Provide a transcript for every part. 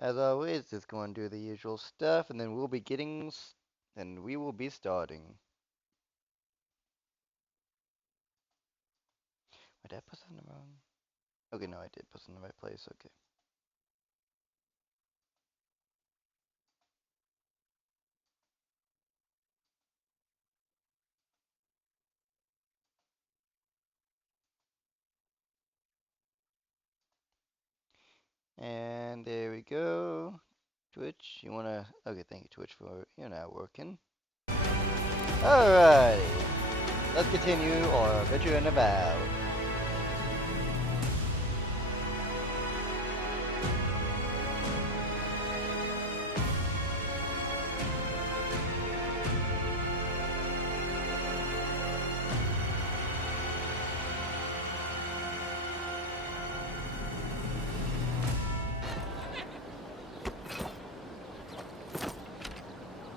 As always, just going to do the usual stuff, and then we will be starting. Wait, did I put something wrong? Okay, no, I did put it in the right place. Okay. And there we go. Twitch, you wanna? Okay, thank you, Twitch, for you're not working. Alrighty, let's continue our adventure in Avowed.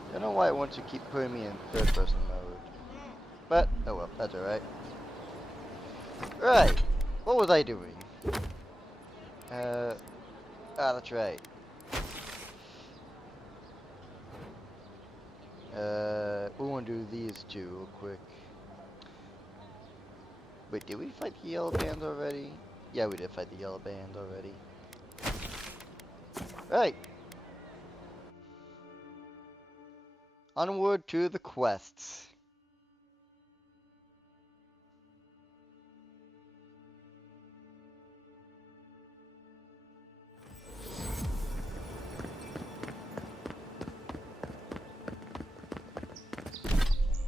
I don't know why it wants to keep putting me in third-person mode, but oh well, that's alright. Right, what was I doing? That's right. We want to do these two real quick. Wait, did we fight the yellow band already? Yeah, we did fight the yellow band already. Right. Onward to the quests.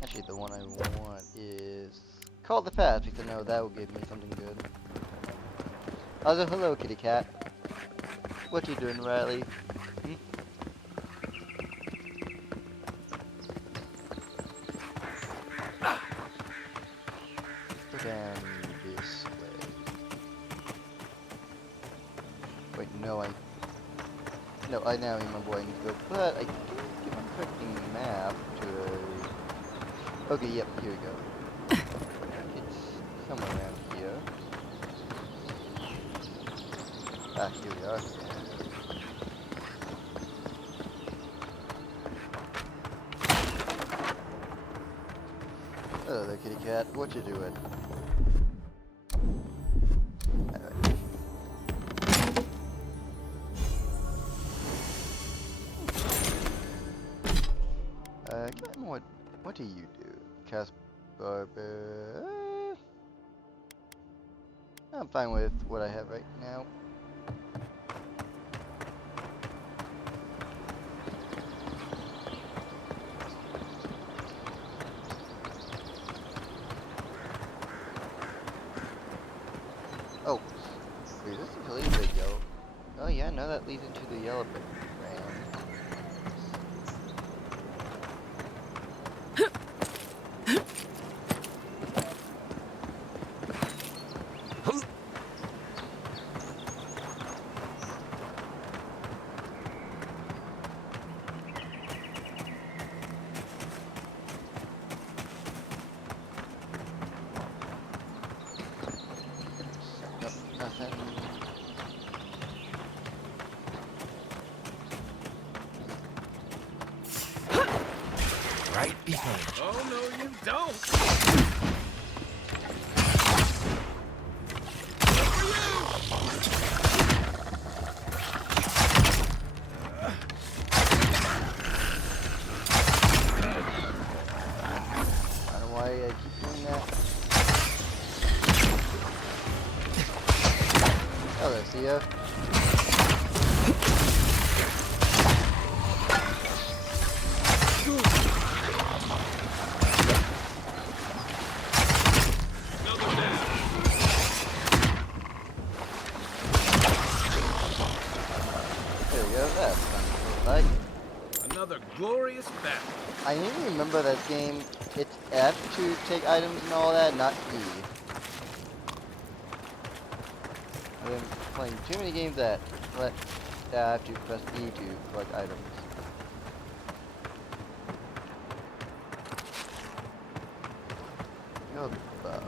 Actually, the one I want is Call the Past, because I know that will give me something good. Also, hello, kitty cat. What you doing, Riley? Hmm? Go down this way. Wait, no, I now remember where I need to go, but I think if I'm correcting the map to a... Okay, yep, here we go. It's somewhere around here. Ah, here we are. Hello there, kitty cat. What you doing? Alright. What do you do? Cast Barber... I'm fine with what I have right now. Oh, wait, this is leads the yellow. Oh yeah, no, that leads into the yellow brand. Nope, nothing. Right behind you. Oh, no, you don't. I don't know why I keep doing that. Oh, there, see ya. There we go, that's fun. Like, Another glorious battle. I need to remember that game, it's F to take items and all that, not E. I've been playing too many games that I have to press E to collect items. Go bow.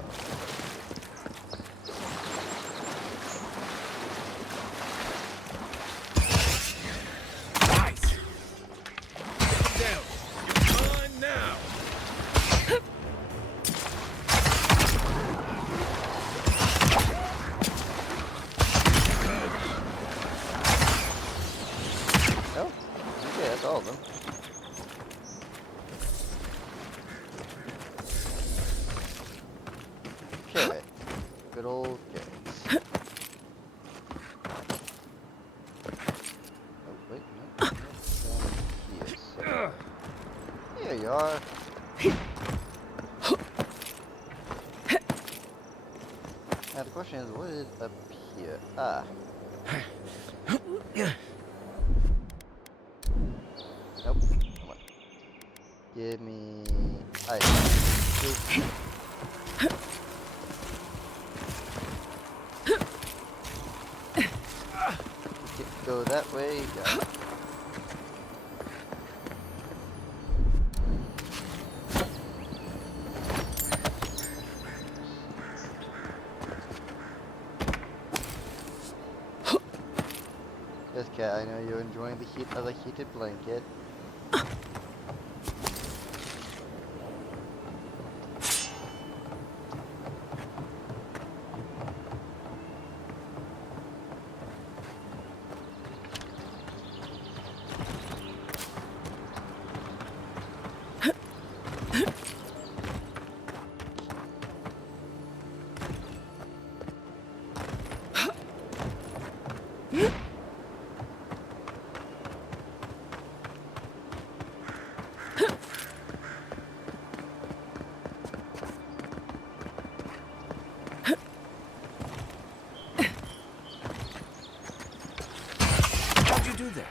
we are. Now the question is, what is up here? Ah. Nope. Come on. Give me ice. Go that way. Got it. Yes, cat, I know you're enjoying the heat of a heated blanket. How'd you do that?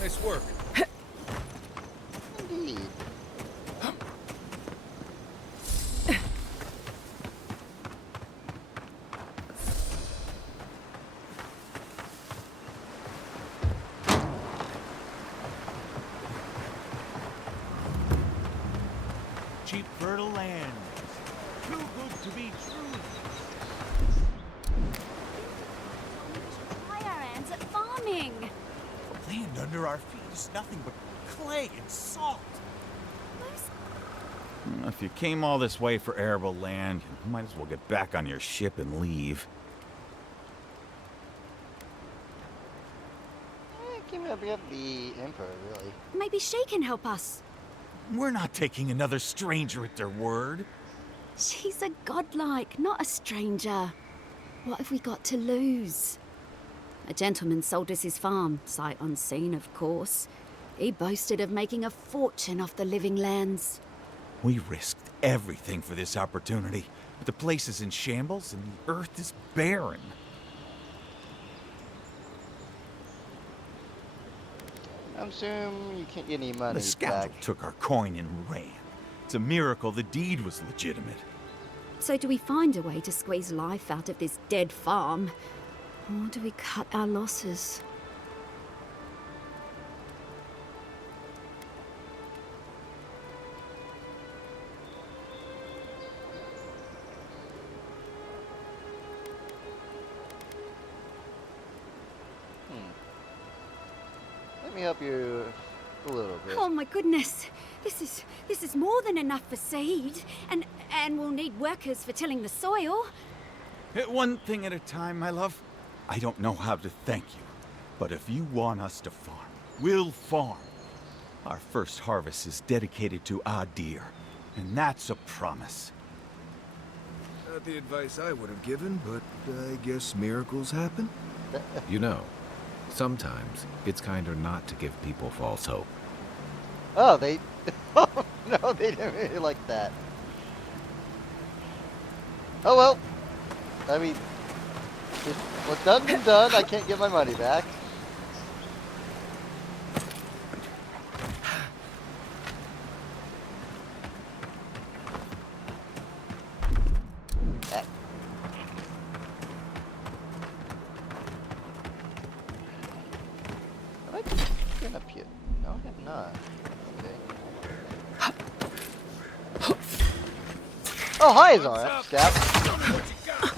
Nice work. Indeed. Cheap, fertile land. Too good to be true. Try our hands at farming. Land under our feet is nothing but clay and salt. If you came all this way for arable land, you might as well get back on your ship and leave. Kimal, we have the Emperor, really. Maybe she can help us. We're not taking another stranger at their word. She's a godlike, not a stranger. What have we got to lose? A gentleman sold us his farm, sight unseen, of course. He boasted of making a fortune off the living lands. We risked everything for this opportunity, but the place is in shambles and the earth is barren. I assume you can't get any money The scoundrel back. took our coin and ran. It's a miracle the deed was legitimate. So do we find a way to squeeze life out of this dead farm? Or do we cut our losses? Let me help you a little bit. Oh my goodness! This is more than enough for seed, and we'll need workers for tilling the soil. One thing at a time, my love. I don't know how to thank you, but if you want us to farm, we'll farm. Our first harvest is dedicated to Adir, and that's a promise. Not the advice I would have given, but I guess miracles happen. You know, sometimes it's kinder not to give people false hope. Oh, they... Oh, no, they didn't really like that. Oh, well. I mean, what's done is done. I can't get my money back. Ah. Have I been up here? No, I have not. Okay. Oh, hi, Zara. Stab. Show me what you got.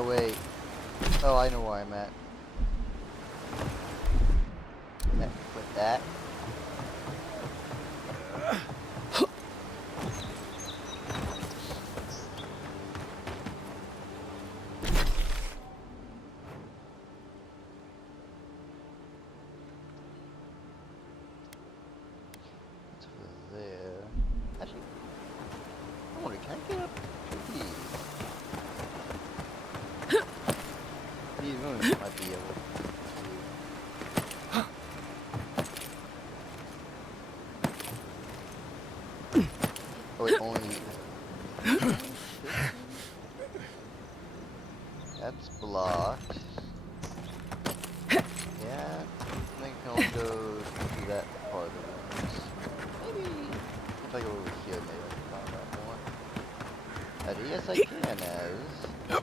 Oh wait. Oh, I know where I'm at. With that. It's over there. Actually, I wonder, can I get up to these? These rooms might be able to. Oh wait, only that's blocked. Yeah, I think I can only go to that part of the rooms. Maybe if I go over here, maybe I can find out more. Yes, I can, as. Oh.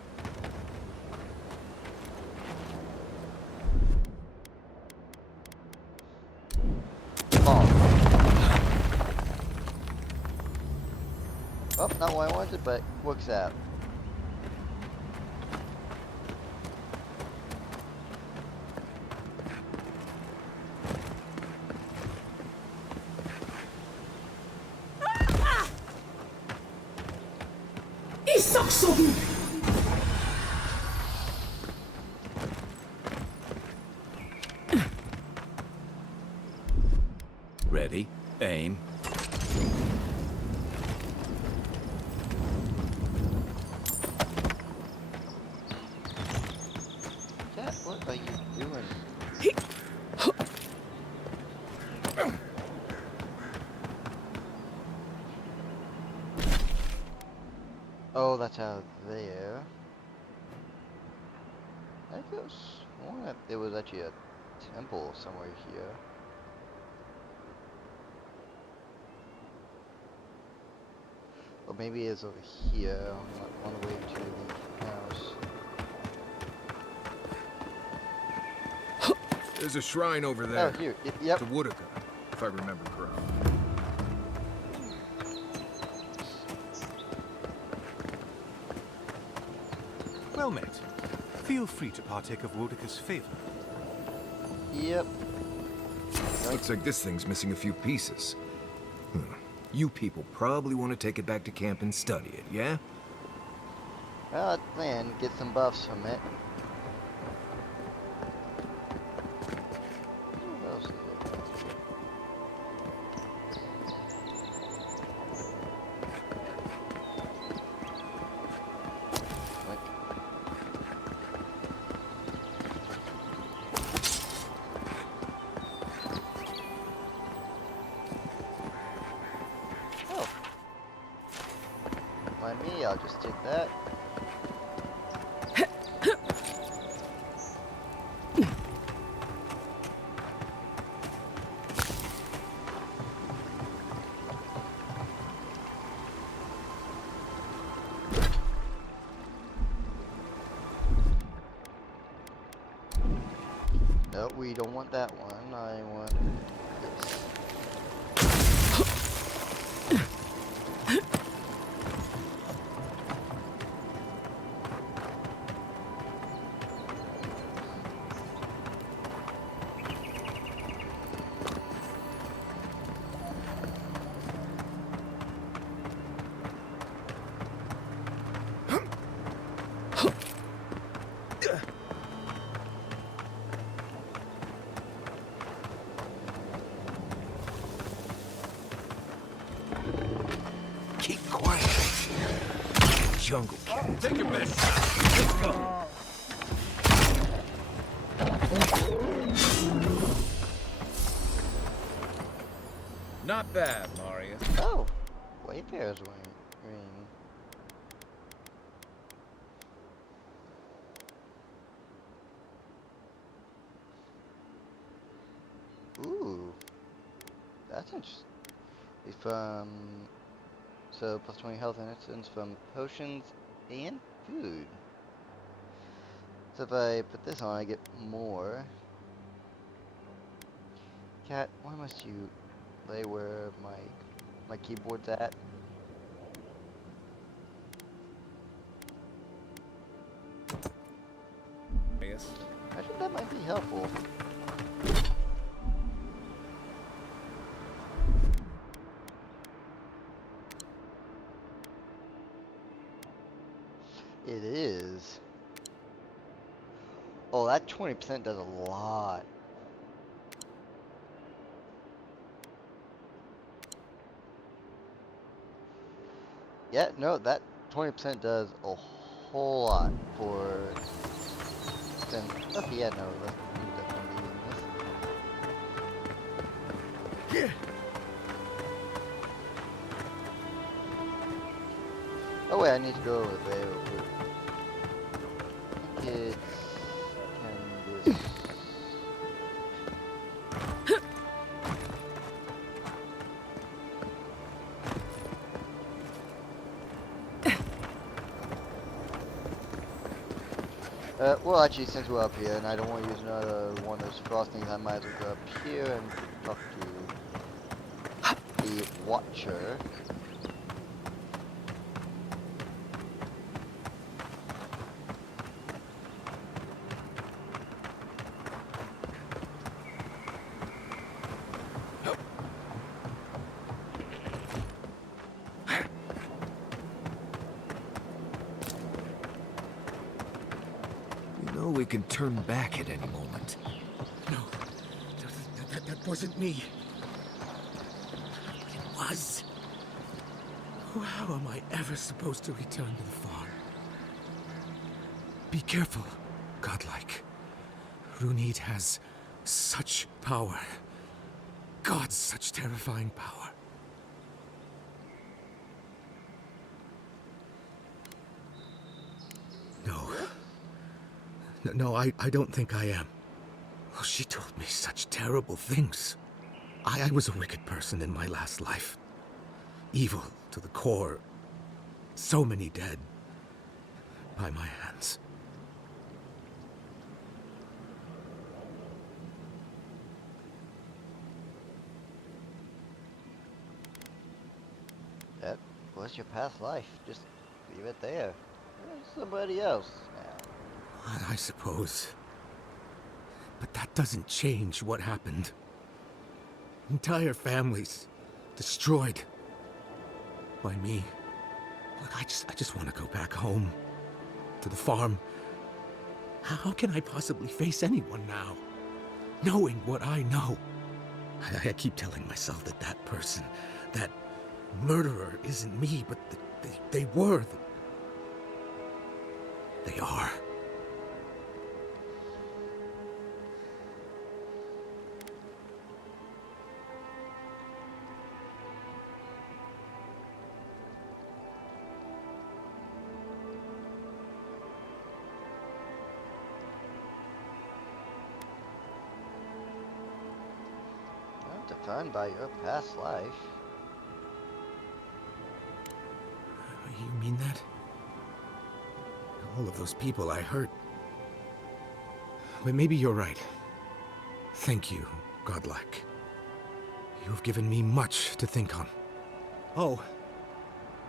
Oh, not what I wanted, but works out. Ready? Aim. Chat, what are you doing? Oh, that's out there. I could have sworn that there was actually a temple somewhere here. Or maybe it's over here on the way to the house. There's a shrine over Oh, there. here. Yep. To Woodaka, if I remember correctly. Well met. Feel free to partake of Wodaka's favor. Yep. Looks like this thing's missing a few pieces. You people probably want to take it back to camp and study it, yeah? Well, then get some buffs from it. What else is it? Like, oh. Mind me, I'll just take that. No, we don't want that one. I want this. Keep quiet. Jungle cat. Take your best. Not bad, Mario. Oh, Wayfarer's ring. Ooh, that's interesting. From so plus 20 health and instance from potions and food. So if I put this on, I get more. Cat, why must you lay where my keyboard's at? helpful. It is. Oh, that 20% does a lot. Yeah, no, that 20% does a whole lot for then. Okay, yeah, no, let's definitely be using this. Oh wait, I need to go over there real quick. I think it's can this. Well, actually, since we're up here, and I don't want to use another one of those frost things, I might as well go up here and talk to the Watcher. You know we can turn back at any moment. No, that wasn't me. It was. Oh, how am I ever supposed to return to the farm? Be careful, godlike. Runid has such power. God, such terrifying power. No, I don't think I am. Oh, she told me such terrible things. I was a wicked person in my last life. Evil to the core. So many dead. By my hands. That was your past life. Just leave it there. There's somebody else now. I suppose. But that doesn't change what happened. Entire families destroyed by me. Look, I just want to go back home to the farm. How can I possibly face anyone now, knowing what I know? I keep telling myself that that person, that murderer, isn't me, but they were. They are. Defined by your past life. You mean that? All of those people I hurt. But maybe you're right. Thank you, godlike. You've given me much to think on. Oh,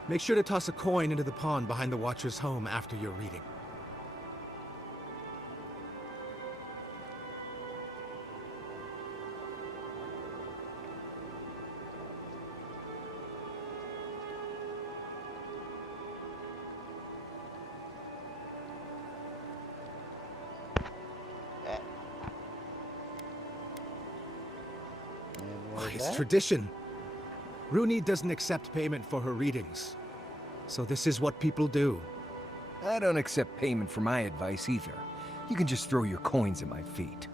make sure to toss a coin into the pond behind the Watcher's home after your reading. It's tradition. Rooney doesn't accept payment for her readings. So this is what people do. I don't accept payment for my advice either. You can just throw your coins at my feet.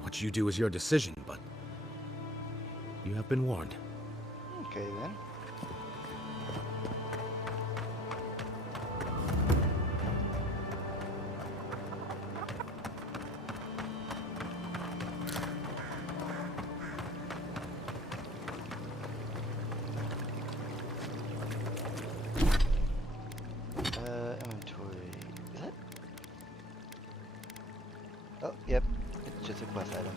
What you do is your decision, but you have been warned. Okay then. Inventory. Is that? Oh, yep. It's just a quest item.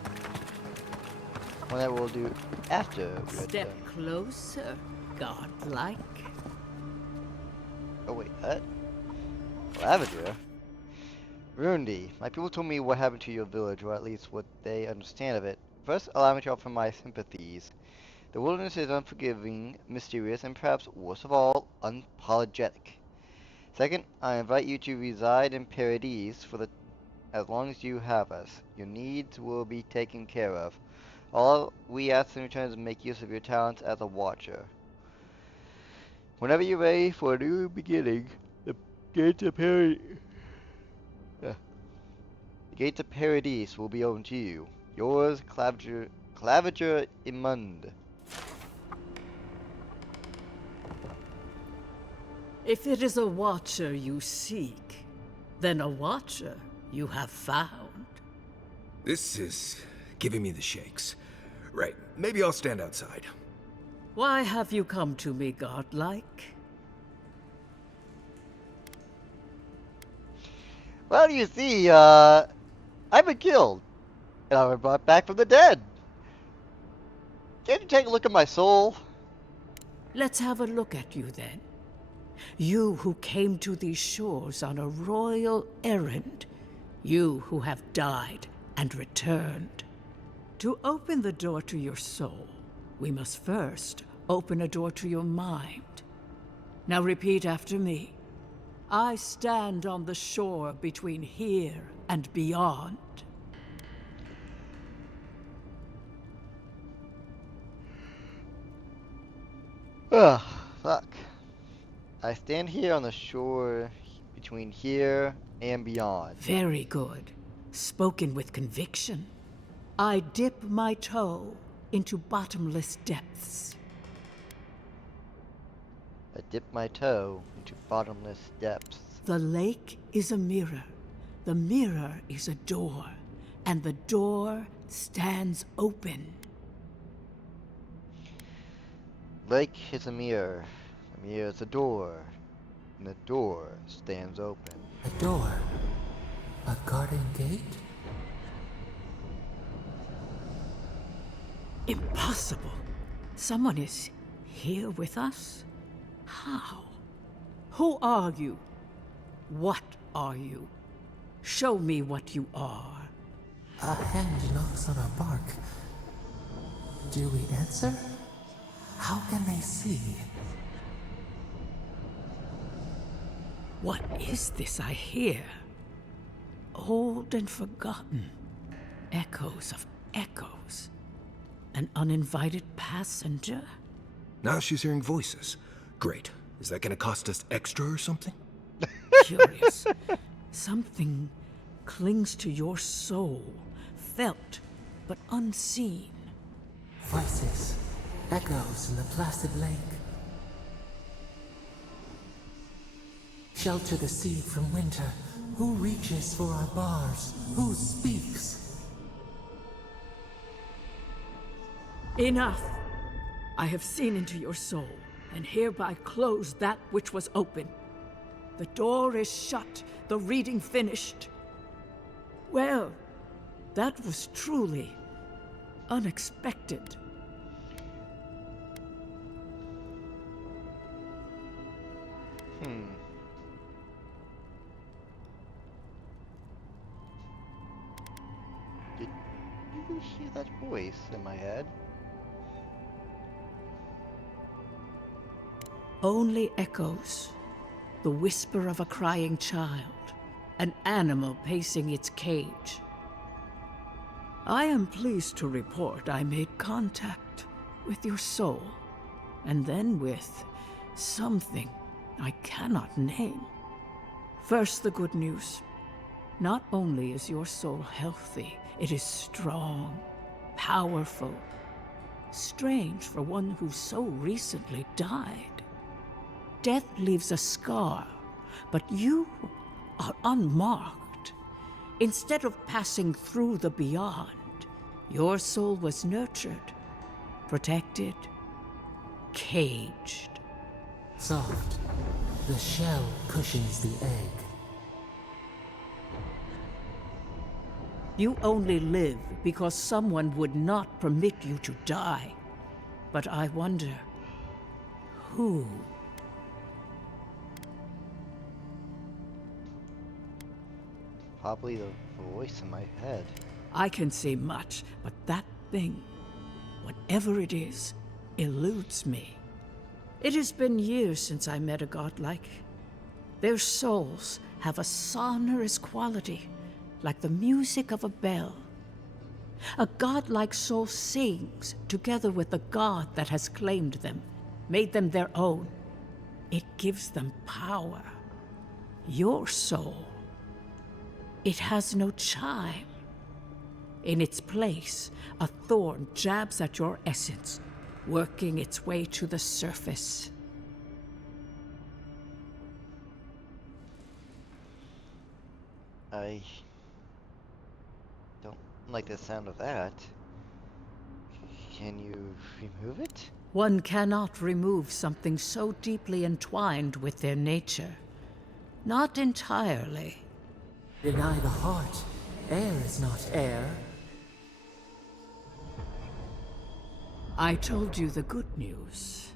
One that we'll do after we're Step done. closer, godlike. Oh wait, what? Lavender? Rundi, my people told me what happened to your village, or at least what they understand of it. First, allow me to offer my sympathies. The wilderness is unforgiving, mysterious, and perhaps, worst of all, unapologetic. Second, I invite you to reside in Paradise for as long as you have us. Your needs will be taken care of. All we ask in return is to make use of your talents as a watcher. Whenever you're ready for a new beginning, the gates of Paradise... The gates of Paradise will be open to you. Yours, Claviger Imund. If it is a watcher you seek, then a watcher you have found. This is giving me the shakes. Right, maybe I'll stand outside. Why have you come to me, godlike? Well, you see, I've been killed, and I was brought back from the dead. Can't you take a look at my soul? Let's have a look at you then. You who came to these shores on a royal errand. You who have died and returned. To open the door to your soul, we must first open a door to your mind. Now repeat after me. I stand on the shore between here and beyond. Ugh, fuck. I stand here on the shore between here and beyond. Very good. Spoken with conviction. I dip my toe into bottomless depths. I dip my toe into bottomless depths. The lake is a mirror. The mirror is a door. And the door stands open. Lake is a mirror. The mirror is a door. And the door stands open. A door? A garden gate? Impossible. Someone is here with us? How? Who are you? What are you? Show me what you are. A hand knocks on our bark. Do we answer? How can they see? What is this I hear? Old and forgotten. Echoes of echoes. An uninvited passenger? Now she's hearing voices. Great. Is that gonna cost us extra or something? Curious. Something clings to your soul, felt but unseen. Voices, echoes in the placid lake. Shelter the seed from winter. Who reaches for our bars? Who speaks? Enough! I have seen into your soul, and hereby close that which was open. The door is shut, the reading finished. Well, that was truly unexpected. Did you hear that voice in my head? Only echoes. The whisper of a crying child. An animal pacing its cage. I am pleased to report I made contact with your soul. And then with something I cannot name. First, the good news. Not only is your soul healthy, it is strong, powerful. Strange for one who so recently died. Death leaves a scar, but you are unmarked. Instead of passing through the beyond, your soul was nurtured, protected, caged. Soft. The shell cushions the egg. You only live because someone would not permit you to die. But I wonder, who? probably the voice in my head. I can see much, but that thing, whatever it is, eludes me. It has been years since I met a godlike. Their souls have a sonorous quality, like the music of a bell. A godlike soul sings together with the god that has claimed them, made them their own. It gives them power. Your soul, it has no chime. In its place, a thorn jabs at your essence, working its way to the surface. I don't like the sound of that. Can you remove it? One cannot remove something so deeply entwined with their nature. Not entirely. Deny the heart. Air is not air. I told you the good news.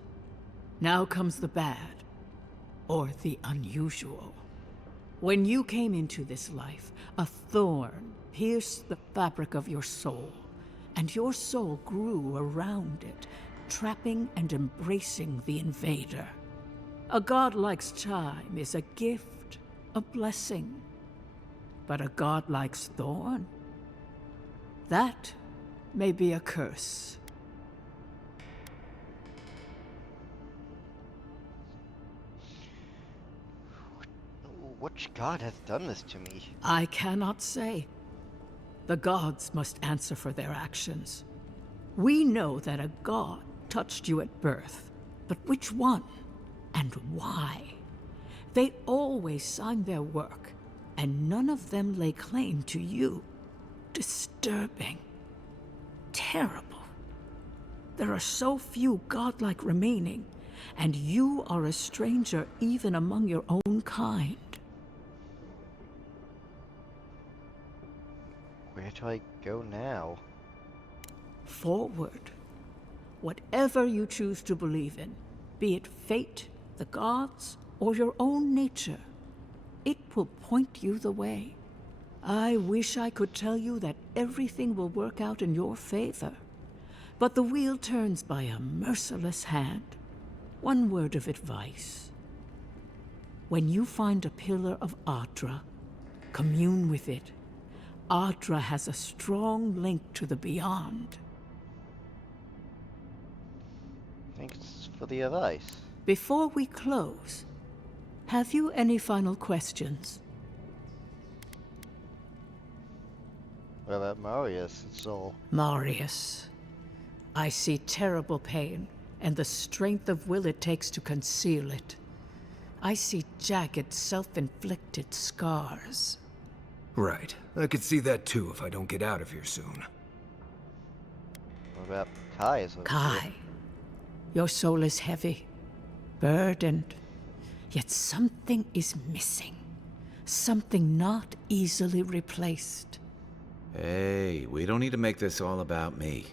Now comes the bad, or the unusual. When you came into this life, a thorn pierced the fabric of your soul, and your soul grew around it, trapping and embracing the invader. A godlike's chime is a gift, a blessing. But a godlike's thorn? That may be a curse. Which god has done this to me? I cannot say. The gods must answer for their actions. We know that a god touched you at birth, but which one and why? They always sign their work, and none of them lay claim to you. Disturbing. Terrible. There are so few godlike remaining, and you are a stranger even among your own kind. Where do I go now? Forward. Whatever you choose to believe in, be it fate, the gods, or your own nature, it will point you the way. I wish I could tell you that everything will work out in your favor, but the wheel turns by a merciless hand. One word of advice. When you find a pillar of Adra, commune with it. Adra has a strong link to the beyond. Thanks for the advice. Before we close, have you any final questions? What about Marius' soul? Marius, I see terrible pain and the strength of will it takes to conceal it. I see jagged, self-inflicted scars. Right. I could see that too if I don't get out of here soon. What about Kai's soul? Kai, your soul is heavy, burdened, yet something is missing. Something not easily replaced. Hey, we don't need to make this all about me.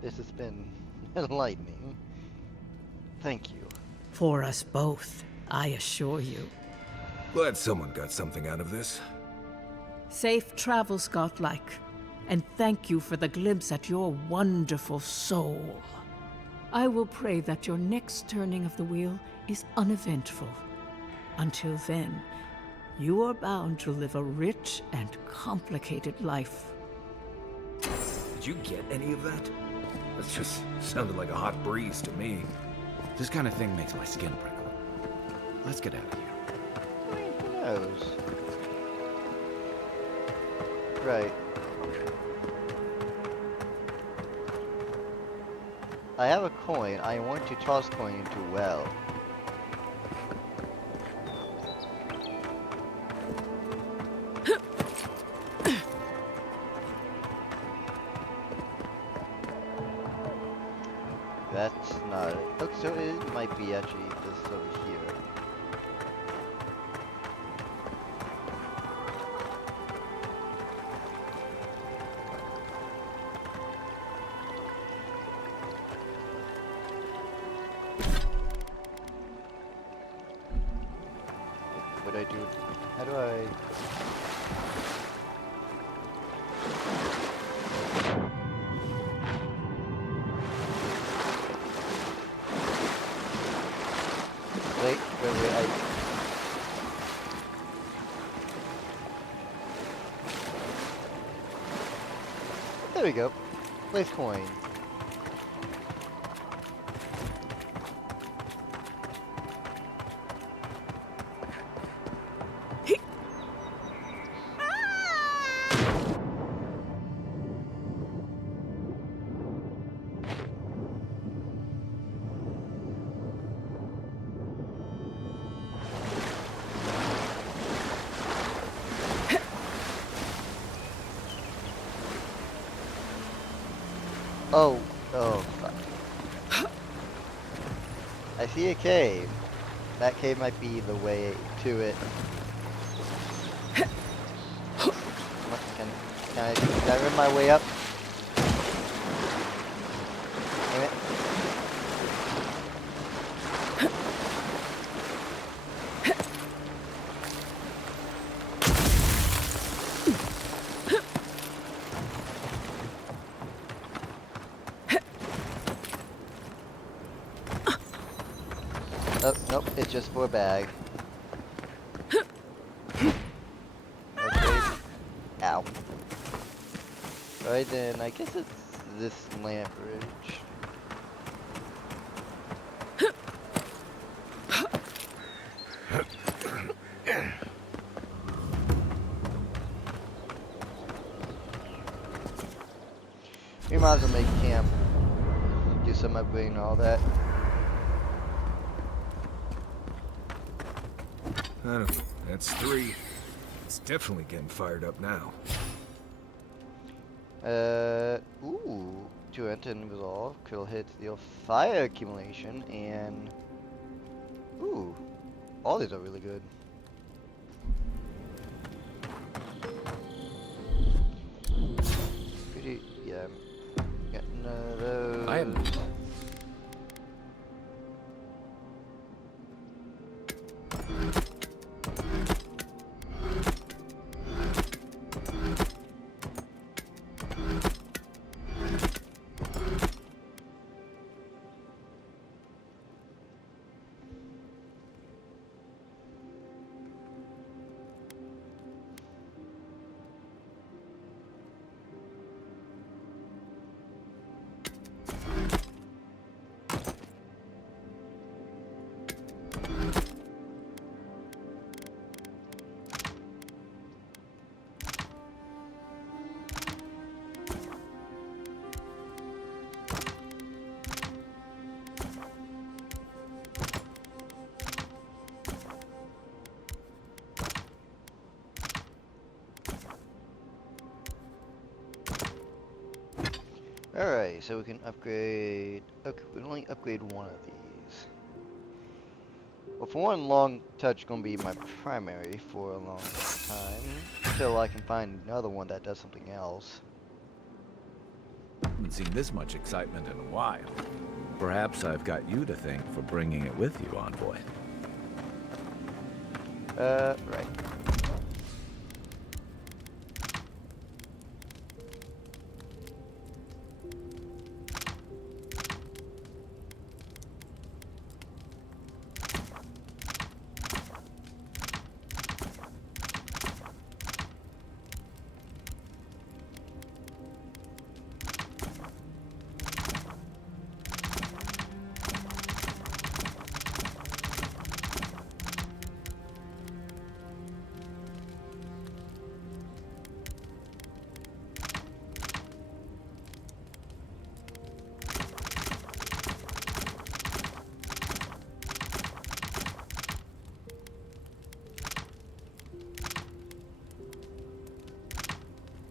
This has been enlightening. Thank you. For us both, I assure you. Glad someone got something out of this. Safe travels, godlike, and thank you for the glimpse at your wonderful soul. I will pray that your next turning of the wheel is uneventful. Until then, you are bound to live a rich and complicated life. Did you get any of that? That just sounded like a hot breeze to me. This kind of thing makes my skin prickle. Let's get out of here. Who knows? Right. I have a coin. I want to toss coin into a well. That's not it. Oh, so it might be actually this over here. wait, there we go. Place coin. Oh, oh, fuck. I see a cave. That cave might be the way to it. Can I run my way up? Damn it. Oh, nope, it's just for a bag. Okay. Ow. Alright then, I guess it's this lamp bridge. We might as well make camp. Do some upgrading and all that. I don't know. That's 3. It's definitely getting fired up now. Ooh. To enter and resolve, critical hits deal fire accumulation, and ooh, all these are really good. Pretty, yeah. Got none of those. I am. Alright, so we can upgrade. Okay, we can only upgrade one of these. Well, for one, long touch gonna be my primary for a long time until I can find another one that does something else. Haven't seen this much excitement in a while. Perhaps I've got you to thank for bringing it with you, Envoy. Right.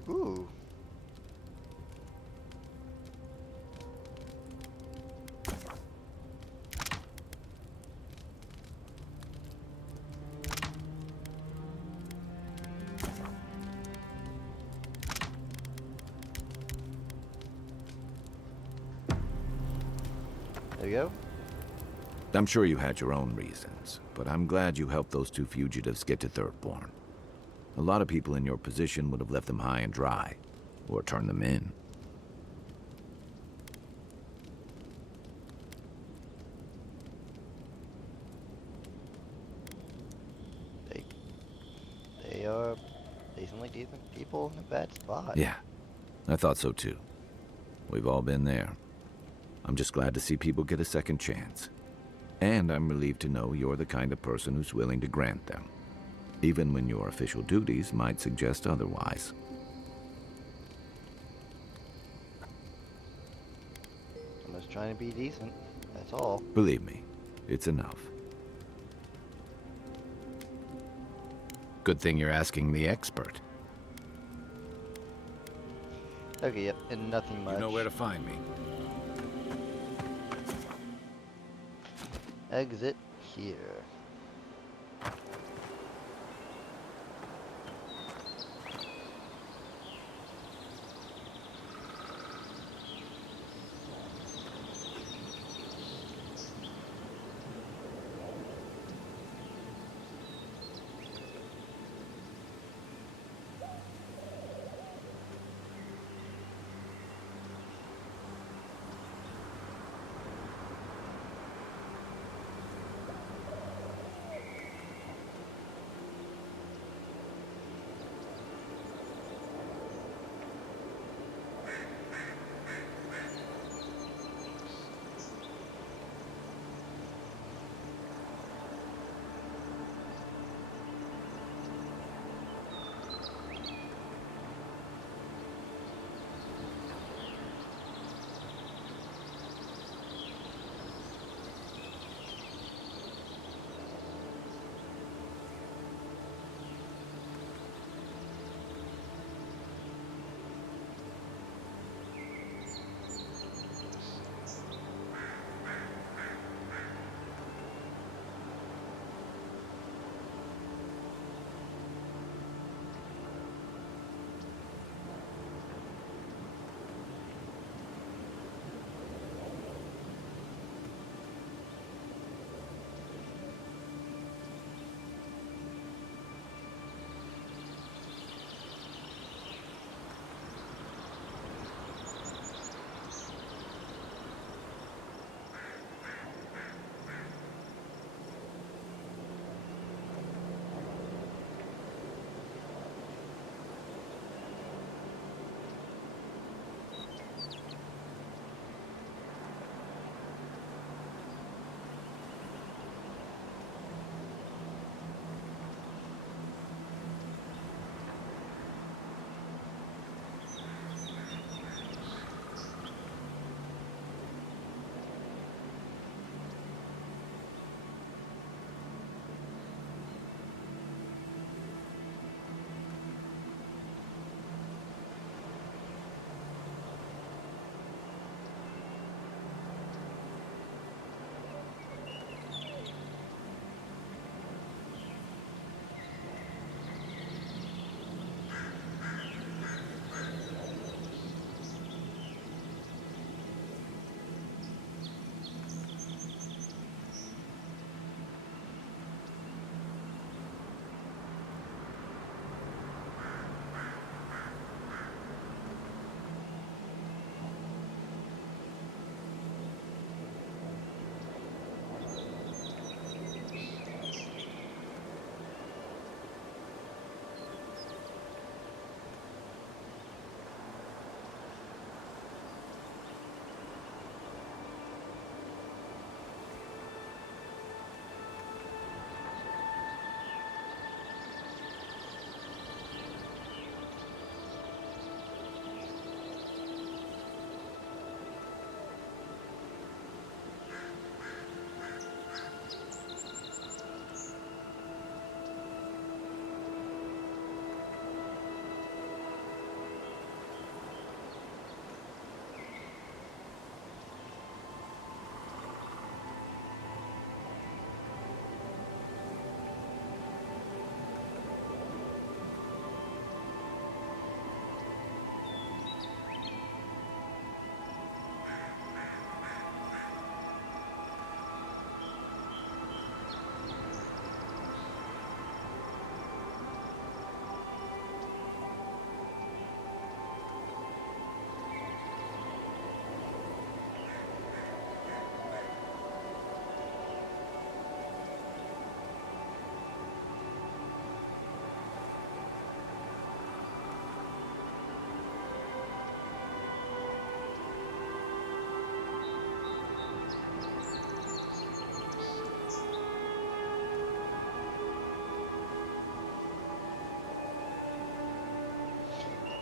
Ooh. There you go. I'm sure you had your own reasons, but I'm glad you helped those 2 fugitives get to Thirdborn. A lot of people in your position would have left them high and dry, or turned them in. only decent people in a bad spot. Yeah, I thought so too. We've all been there. I'm just glad to see people get a second chance. And I'm relieved to know you're the kind of person who's willing to grant them, even when your official duties might suggest otherwise. I'm just trying to be decent. That's all. Believe me, it's enough. Good thing you're asking the expert. Okay, yep, and nothing much. You know where to find me. Exit here.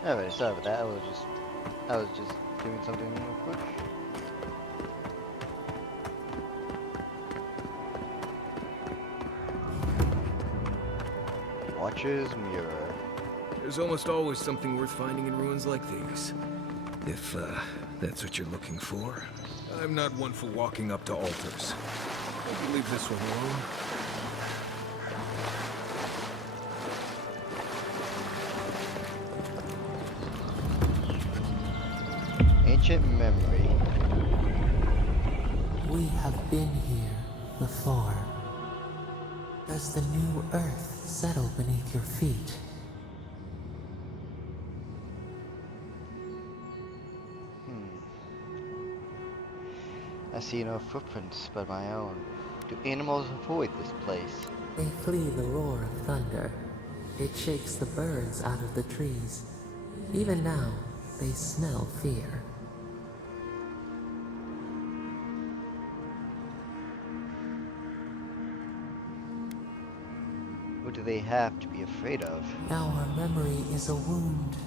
Alright, sorry about that. I was just doing something real quick. Watcher's Mirror. There's almost always something worth finding in ruins like these. If, that's what you're looking for. I'm not one for walking up to altars. Maybe leave this one alone. Ancient memory. We have been here before. Does the new earth settle beneath your feet? I see no footprints but my own. Do animals avoid this place? They flee the roar of thunder. It shakes the birds out of the trees. Even now, they smell fear. What do they have to be afraid of? Now our memory is a wound,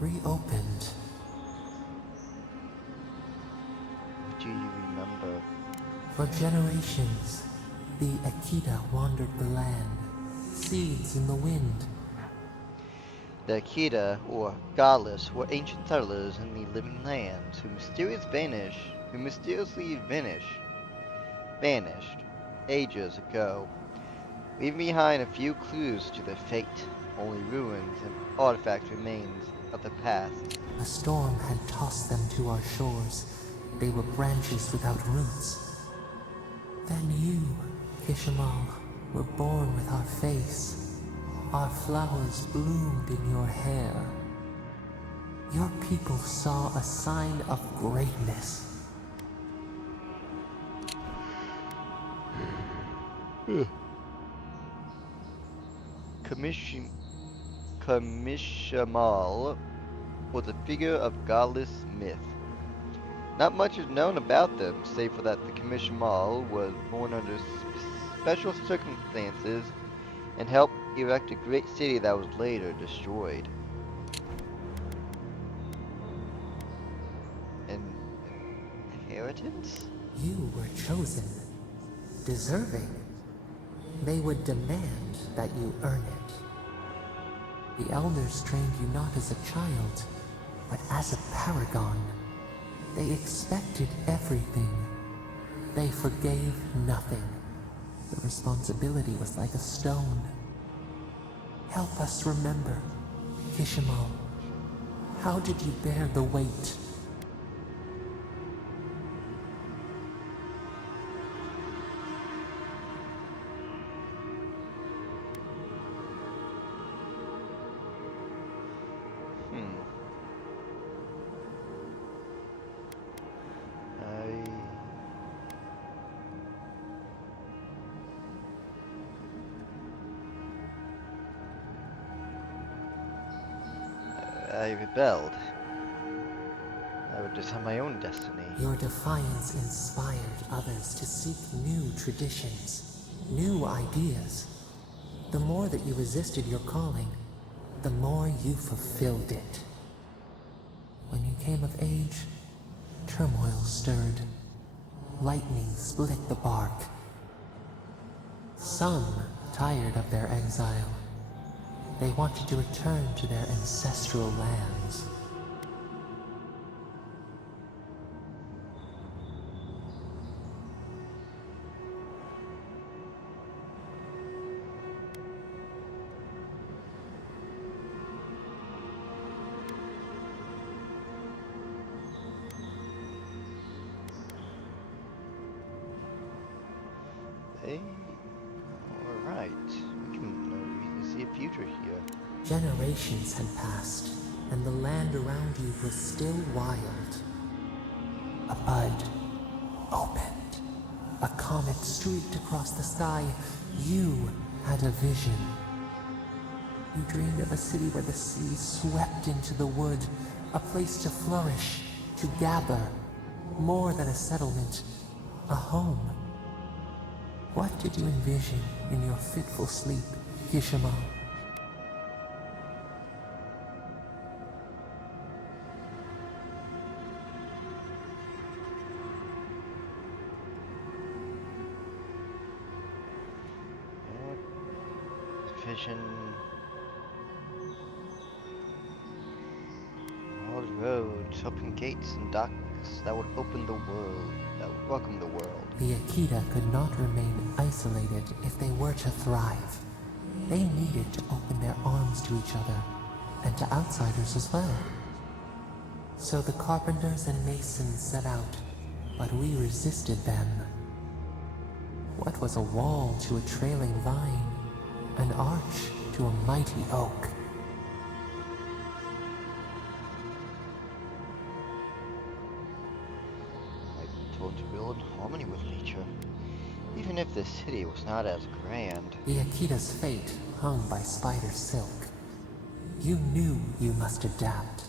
reopened. What do you remember? For generations, the Akita wandered the land, seeds in the wind. The Akita, or Godless, were ancient settlers in the living lands who mysteriously vanished ages ago, leaving behind a few clues to their fate. Only ruins and artifacts remains of the past. A storm had tossed them to our shores. They were branches without roots. Then you, Kimal, were born with our face. Our flowers bloomed in your hair. Your people saw a sign of greatness. Kimal was a figure of godless myth. Not much is known about them, save for that the Kimal was born under special circumstances and helped erect a great city that was later destroyed. An inheritance? You were chosen, deserving. They would demand that you earn it. The elders trained you not as a child, but as a paragon. They expected everything. They forgave nothing. The responsibility was like a stone. Help us remember, Kimal. How did you bear the weight? I rebelled. I would decide my own destiny. Your defiance inspired others to seek new traditions, new ideas. The more that you resisted your calling, the more you fulfilled it. When you came of age, turmoil stirred. Lightning split the bark. Some tired of their exile. They wanted to return to their ancestral lands. Hey, alright. We can see a future here. Generations had passed, and the land around you was still wild. A bud opened. A comet streaked across the sky. You had a vision. You dreamed of a city where the sea swept into the wood, a place to flourish, to gather, more than a settlement, a home. What did you envision in your fitful sleep, Kimal? vision. All roads, open gates and docks that would open the world, that would welcome the world. The Akita could not remain isolated if they were to thrive. They needed to open their arms to each other, and to outsiders as well. So the carpenters and masons set out, but we resisted them. What was a wall to a trailing vine? An arch to a mighty oak? I told you we live in harmony with nature. Even if the city was not as grand. The Akita's fate hung by spider silk. You knew you must adapt.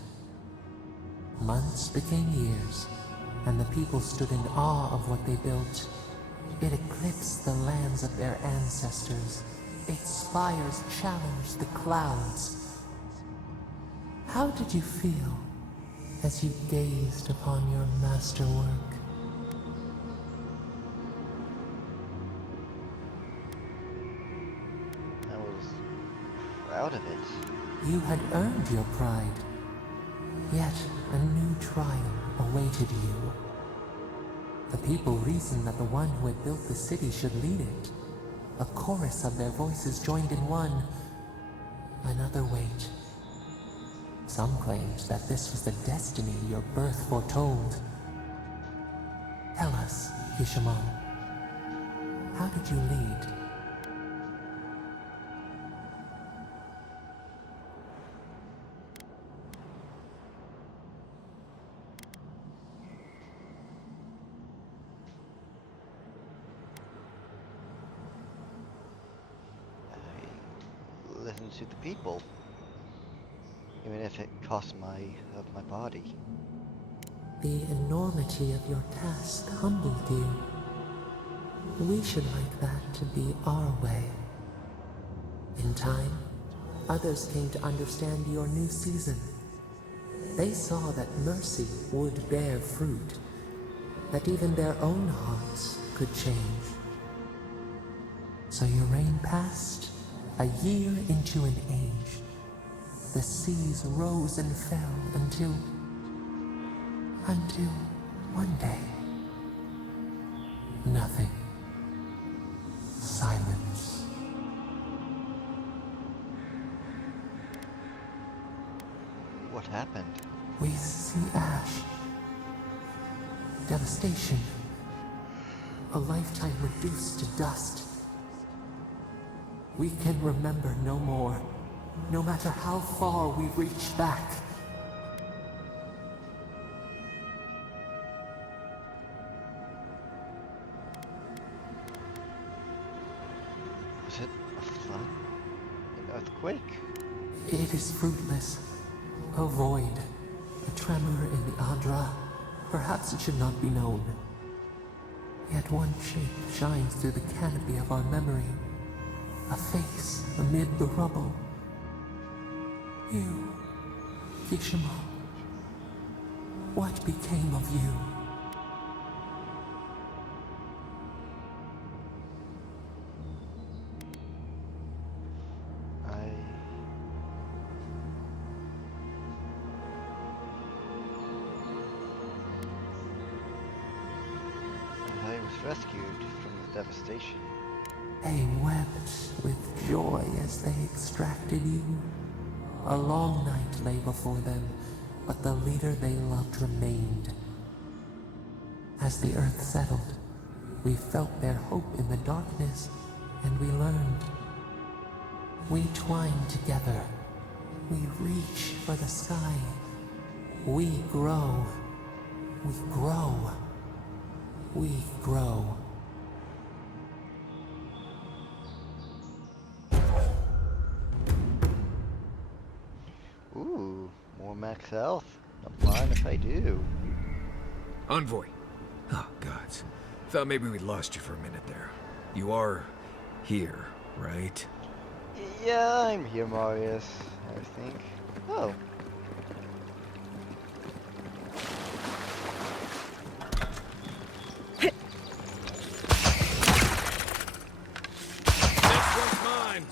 Months became years, and the people stood in awe of what they built. It eclipsed the lands of their ancestors. Its spires challenged the clouds. How did you feel as you gazed upon your masterwork? I was proud of it. You had earned your pride, yet a new trial awaited you. The people reasoned that the one who had built the city should lead it. A chorus of their voices joined in one. Another weight. Some claimed that this was the destiny your birth foretold. Tell us, Kimal, how did you lead? Listen to the people, even if it costs my body. The enormity of your task humbled you. We should like that to be our way. In time, others came to understand your new season. They saw that mercy would bear fruit, that even their own hearts could change. So your reign passed. A year into an age, the seas rose and fell until one day, nothing. Silence. What happened? We see ash. Devastation. A lifetime reduced to dust. We can remember no more, no matter how far we reach back. Was it a flood? An earthquake? It is fruitless. A void. A tremor in the Adra. Perhaps it should not be known. Yet one shape shines through the canopy of our memory. A face amid the rubble. You, Kimal. What became of you? I was rescued from the devastation. They wept with joy as they extracted you. A long night lay before them, but the leader they loved remained. As the earth settled, we felt their hope in the darkness, and we learned. We twine together. We reach for the sky. We grow. We grow. We grow. Ooh, more max health. Not mind if I do. Envoy. Oh, gods. Thought maybe we'd lost you for a minute there. You are here, right? Yeah, I'm here, Marius, I think. Oh. Next one's mine.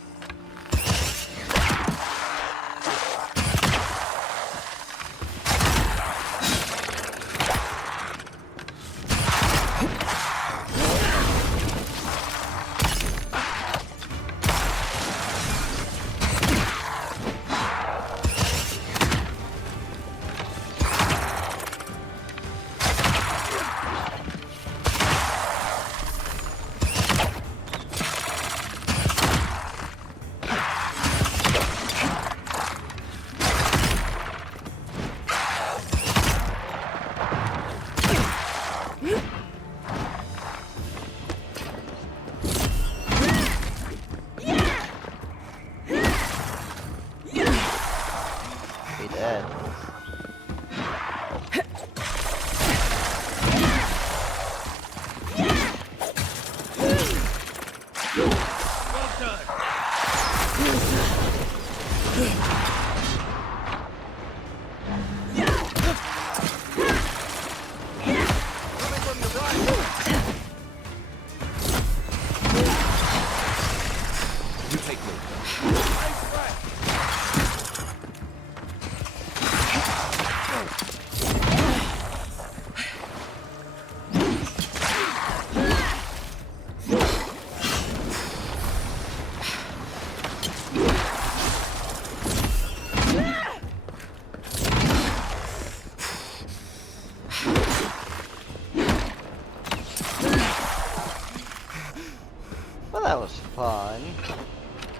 fun.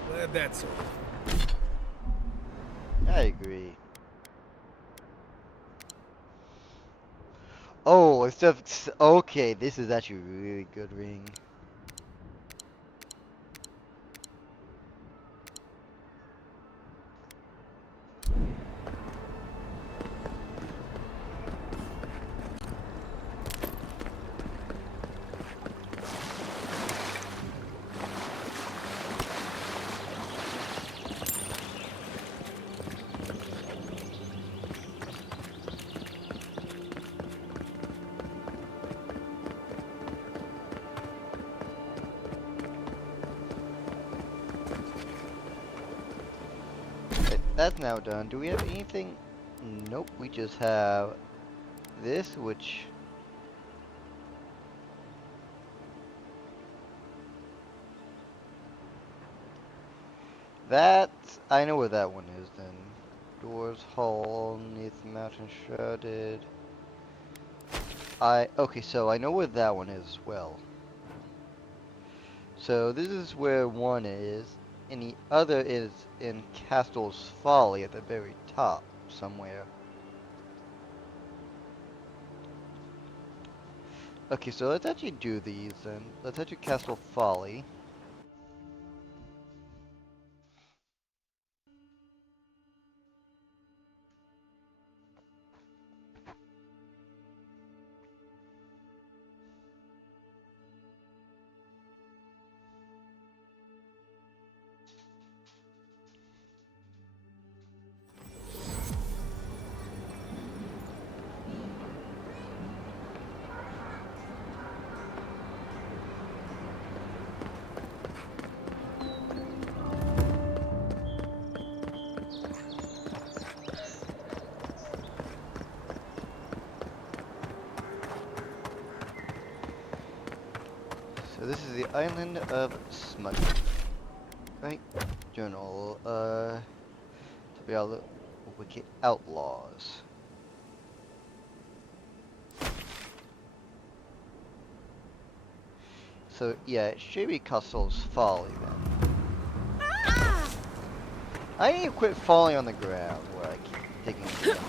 Glad that's over. I agree. Oh, stuff. Okay, this is actually a really good ring. Okay, that's now done. Do we have anything? Nope, we just have this, which... That, I know where that one is then. Doors, Hall, Neath Mountain Shrouded. Okay, so I know where that one is as well. So this is where one is, and the other is in Castle's Folly at the very top, somewhere. Okay, so let's actually do these then. Let's actually Castle Folly. So this is the island of Smudge. Right? Journal. To be all the wicked outlaws. So yeah, it should be Castle's Folly then. I need to quit falling on the ground where I keep taking damage.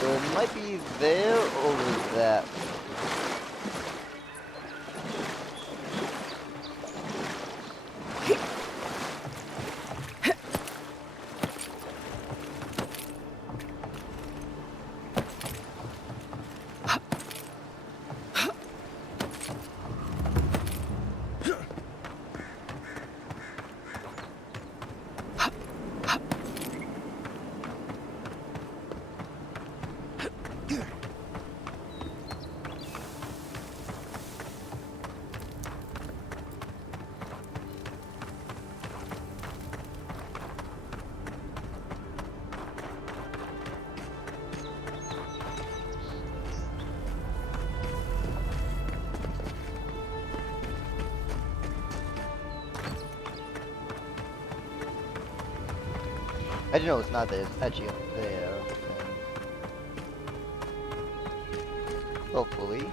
So it might be there or that. I didn't know it's not there, it's actually up there. Hopefully.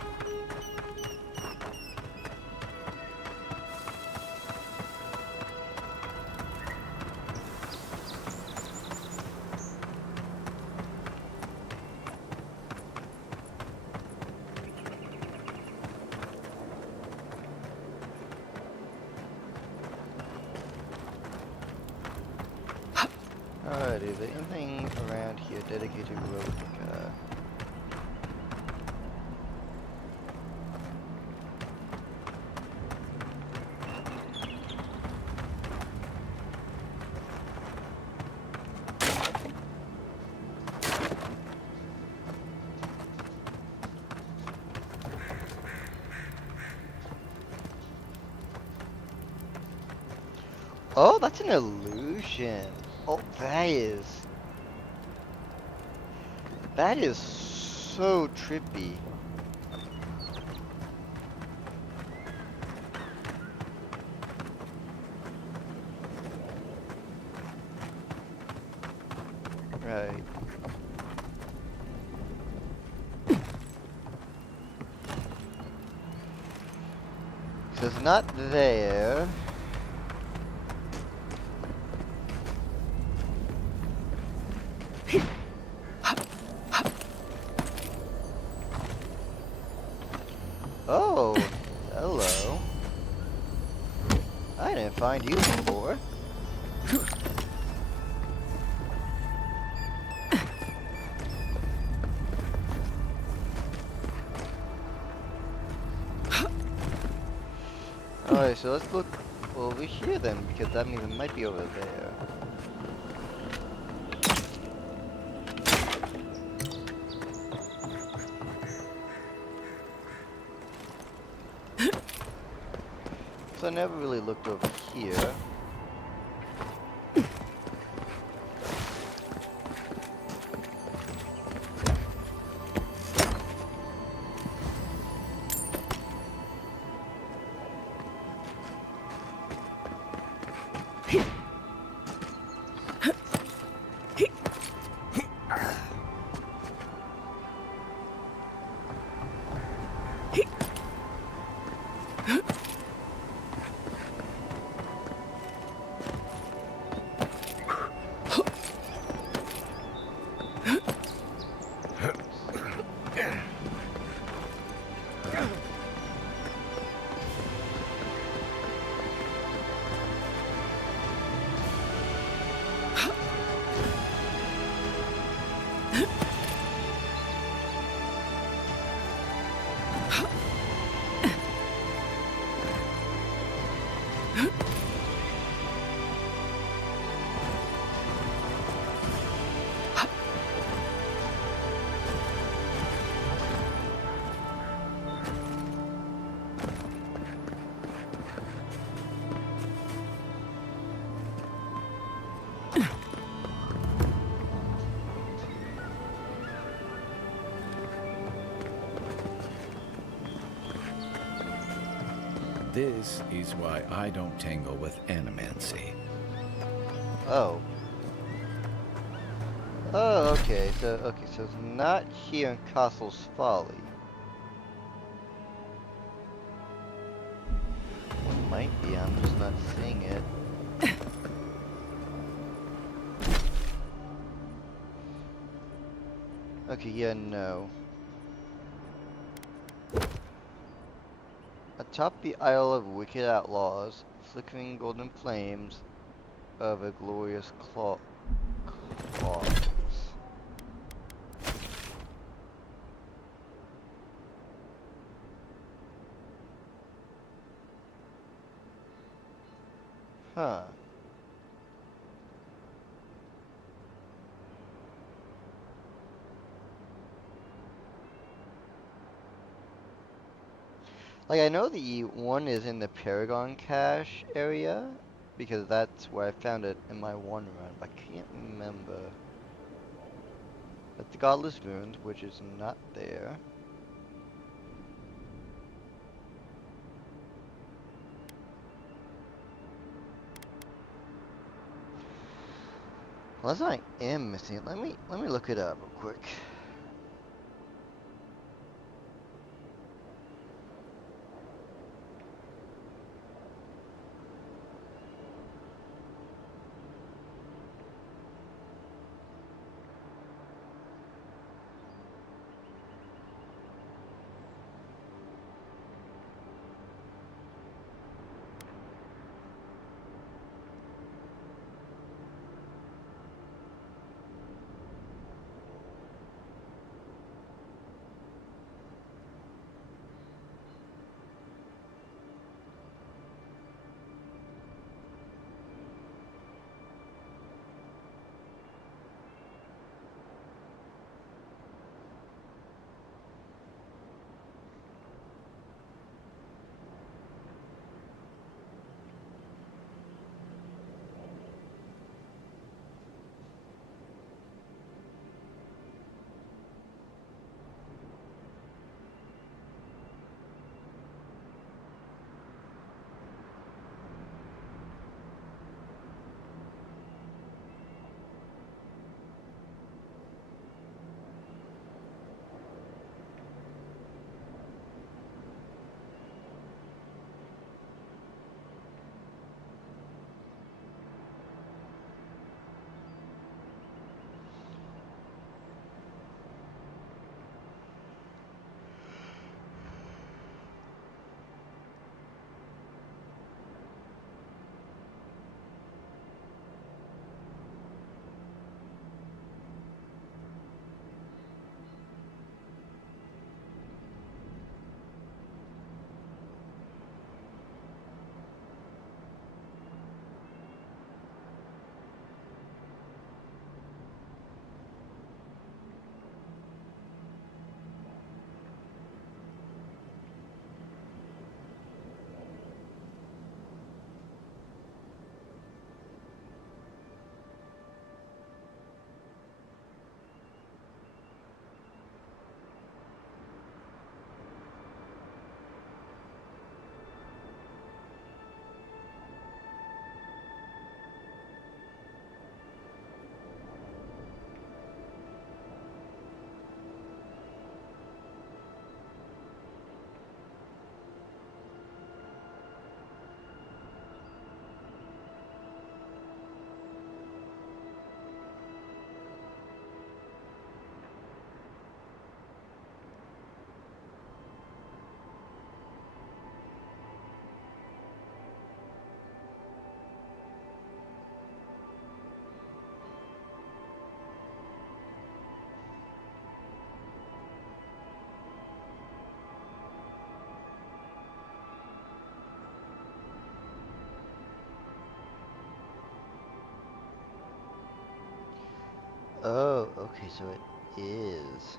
Alrighty, is there anything around here dedicated to Rotica? Oh, that's an illusion. Oh, that is so trippy. Right. so it's not there. Oh, hello. I didn't find you before. Alright, so let's look over here then, because that means it might be over there. So I never really looked over here. This is why I don't tangle with animancy. Oh. Oh, okay. So it's not here in Castle's Folly. It might be. I'm just not seeing it. Okay. Yeah. No. Atop the Isle of Wicked Outlaws, flickering golden flames of a glorious cause. Huh. Like, I know the one is in the Paragon Cache area, because that's where I found it in my one run, but I can't remember. That's the Godless Ruins, which is not there. Unless I am missing it, let me look it up real quick. Oh, okay, so it is.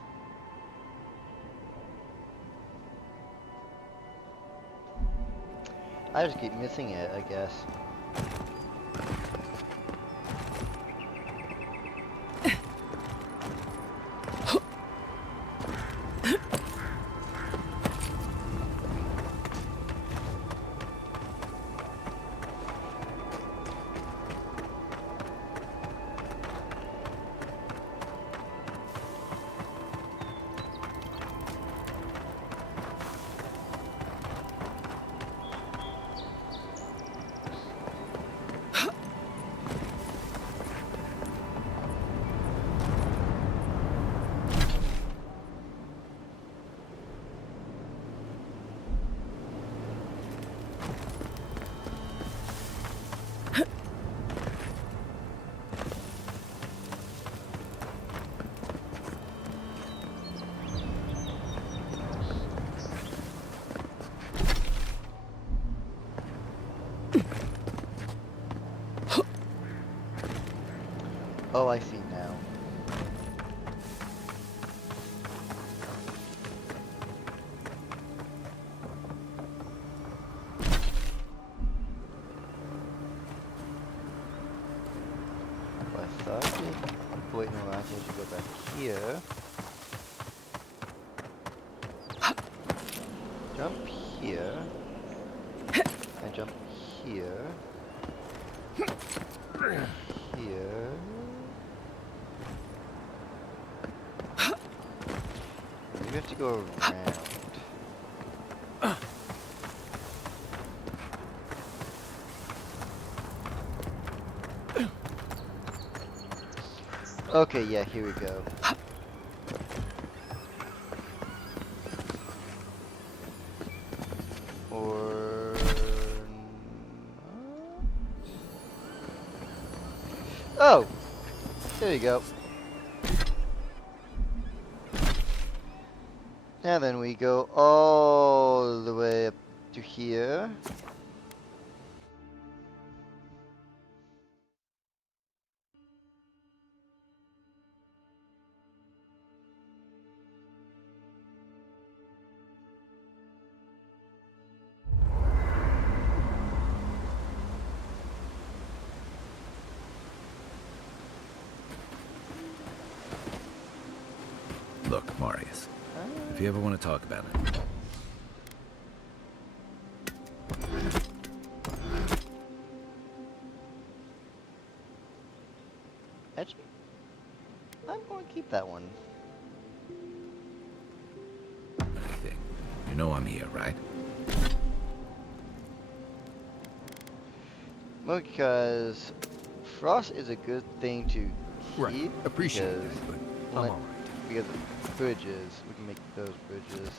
I just keep missing it, I guess. Oh, I see now. I thought I did. Wait, no, I have to go back here. Jump here. And jump here. Here. You have to go around. Okay, yeah, here we go. Or... Oh! There you go. And then we go all the way up to here. Look, Marius, if you ever want to talk about it. Actually, I'm going to keep that one. Anything. You know I'm here, right? Well, because frost is a good thing to keep. Right. Appreciate because, that, but I'm like, alright. because of bridges, we can make those bridges.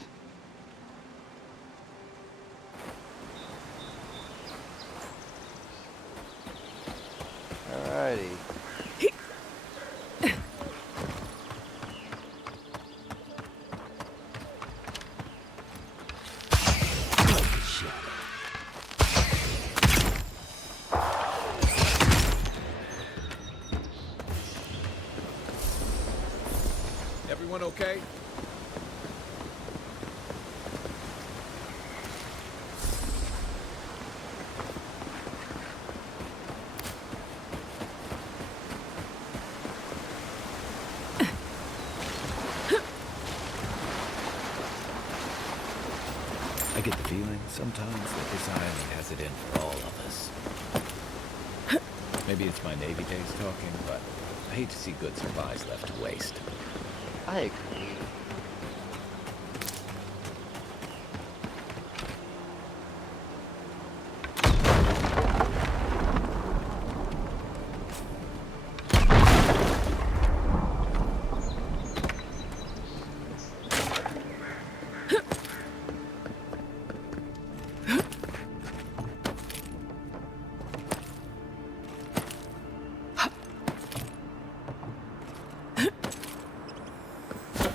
Alrighty. Everyone okay? I get the feeling sometimes that this island has it in for all of us. Maybe it's my Navy days talking, but I hate to see good supplies left to waste. I agree.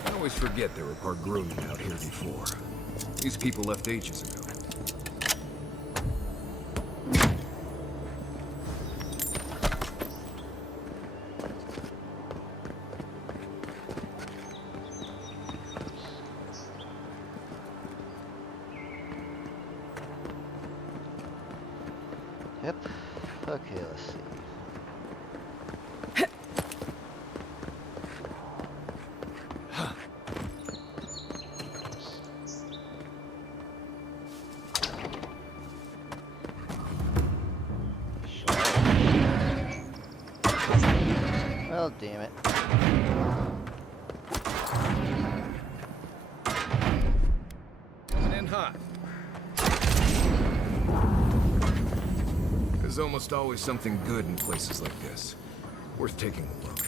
I always forget there were Pargrunian out here before. These people left ages ago. Okay, let's see. Well, damn it. Coming in hot. There's almost always something good in places like this. Worth taking a look.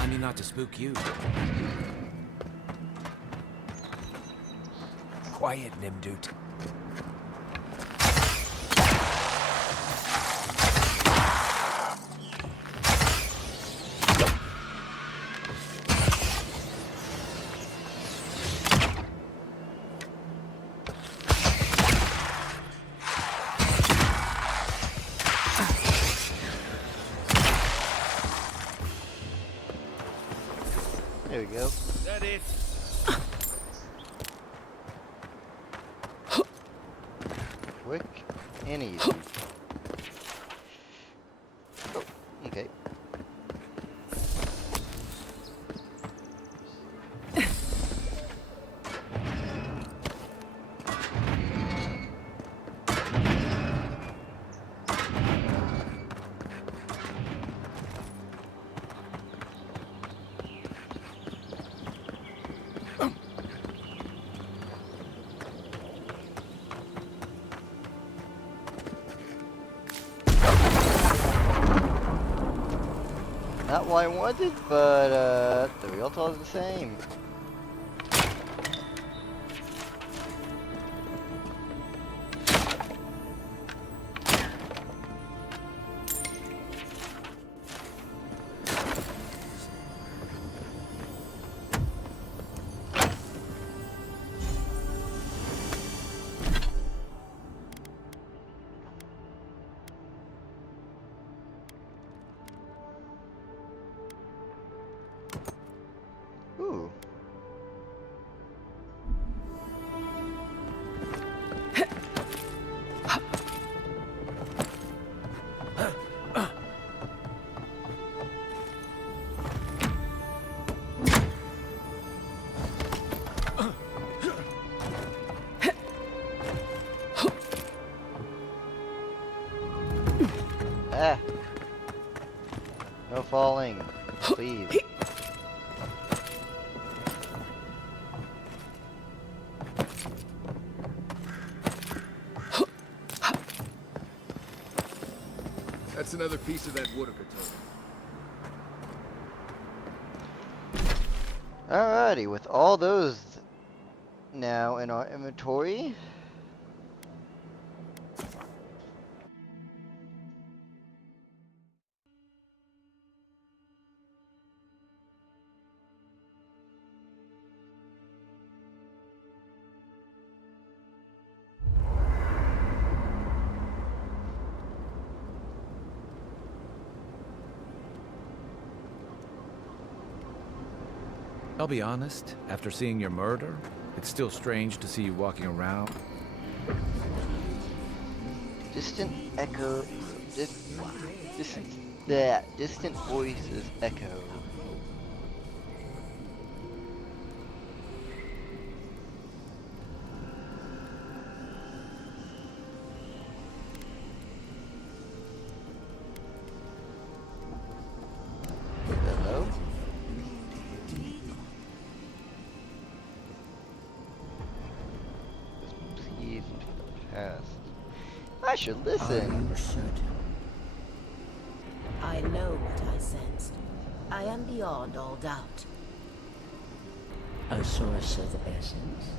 I mean not to spook you. Quiet, Nimdut. There we go. Is that it? Quick and easy. Oh, okay. Not what I wanted, but the result is the same. Ooh. Ah. No falling, please. That's another piece of that Woodaka totem. Alrighty, with all those now in our inventory. I'll be honest, after seeing your murder, it's still strange to see you walking around. Distant echo. Distant voices echo. Hello? Please into the past. I should listen. You should. I know what I sensed. I am beyond all doubt. A source of essence?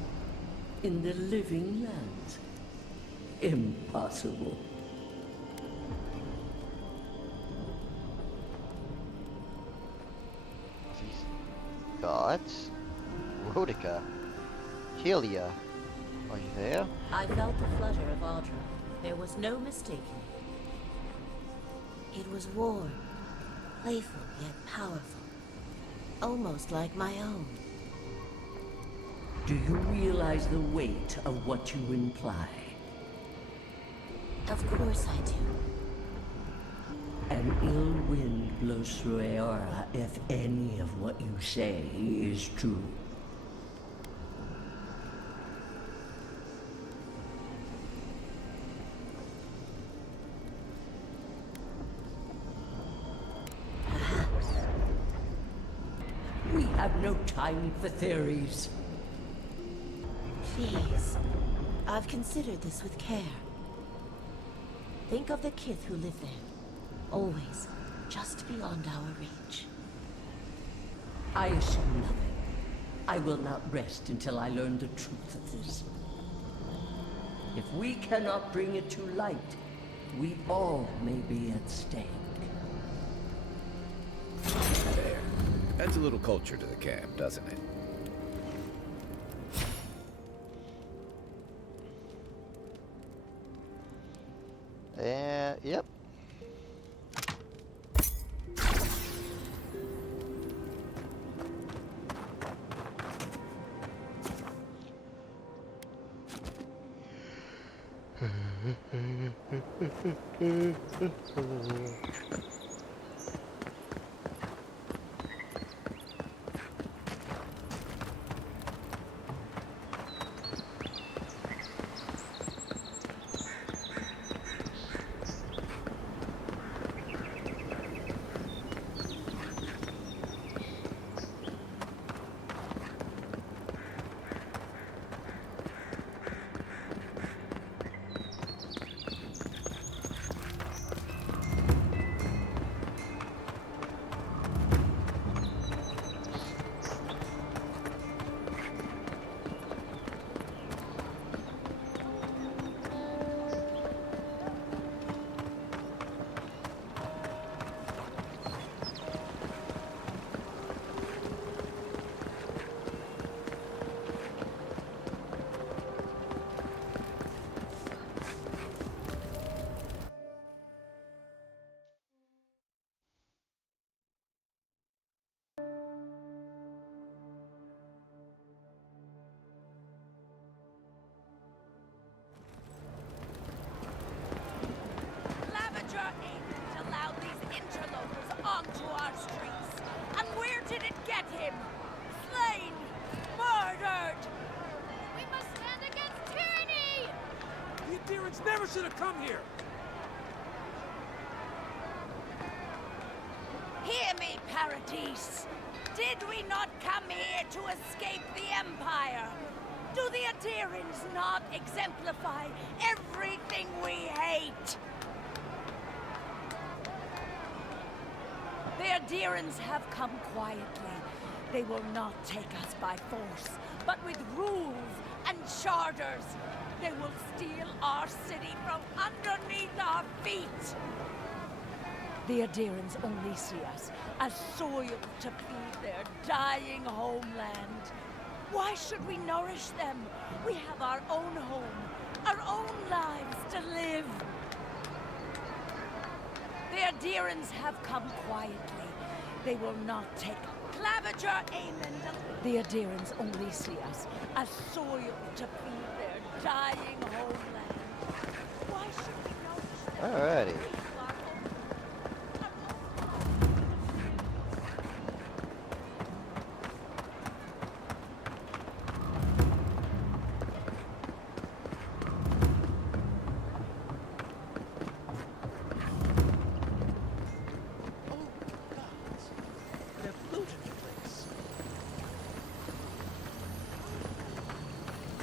In the living lands? Impossible. These gods? Rodica. Helia. Are you there? I felt the flutter of Audra. There was no mistaking it. It was warm, playful yet powerful. Almost like my own. Do you realize the weight of what you imply? Of course I do. An ill wind blows through Aora if any of what you say is true. We have no time for theories. Please. I've considered this with care. Think of the kith who live there. Always just beyond our reach. I assume nothing. I will not rest until I learn the truth of this. If we cannot bring it to light, we all may be at stake. There. Adds a little culture to the camp, doesn't it? Yep. Allowed these interlopers onto our streets. And where did it get him? Slain! Murdered! We must stand against tyranny! The Adherents never should have come here! Hear me, Paradis. Did we not come here to escape the Empire? Do the Adherents not exemplify everything we hate? The Adherents have come quietly. They will not take us by force, but with rules and charters. They will steal our city from underneath our feet. The Adherents only see us as soil to feed their dying homeland. Why should we nourish them? We have our own home, our own lives to live. The Adherents have come quietly. They will not take Claviger, Aemon. The Adherents only see us as soil to feed their dying homeland. Why should we nourish them? Alrighty.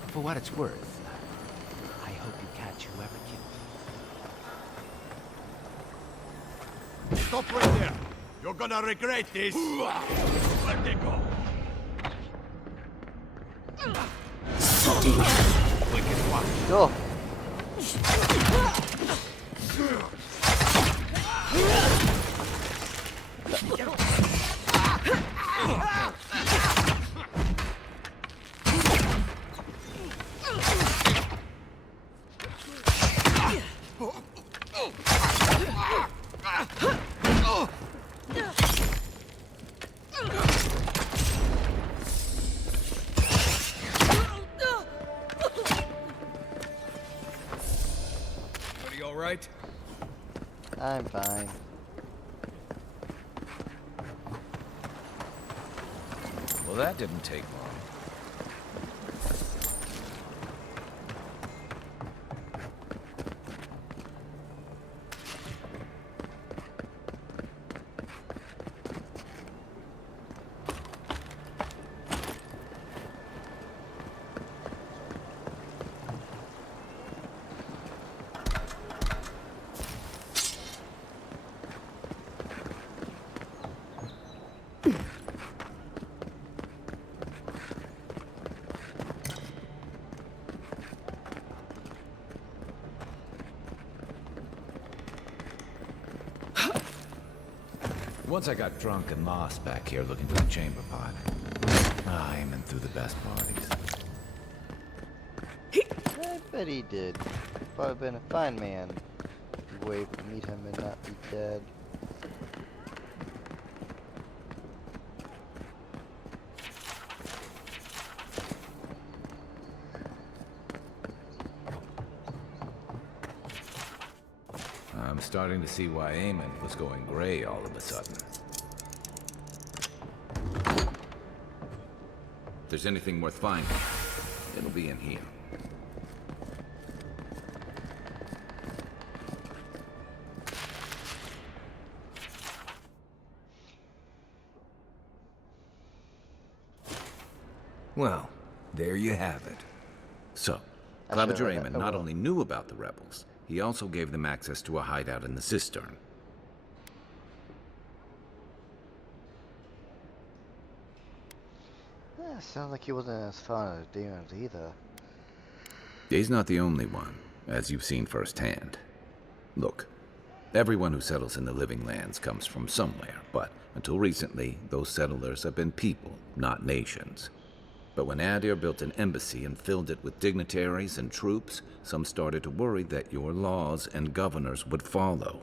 For what it's worth, I hope you catch whoever killed him. Stop right there! You're gonna regret this! Let it go! Wicked one! Go! I'm fine. Well, that didn't take long. Once I got drunk and lost back here looking for the chamber pot. Aiming through the best parties. I bet he did. Probably been a fine man. You were able to meet him and not be dead. I'm starting to see why Eamon was going gray all of a sudden. If there's anything worth finding, it'll be in here. Well, there you have it. So, I Claviger should've read Eamon that. not Oh, well. only knew about the rebels, he also gave them access to a hideout in the cistern. Sounds like he wasn't as fond of demons either. He's not the only one, as you've seen firsthand. Look, everyone who settles in the Living Lands comes from somewhere, but until recently, those settlers have been people, not nations. But when Adir built an embassy and filled it with dignitaries and troops, some started to worry that your laws and governors would follow.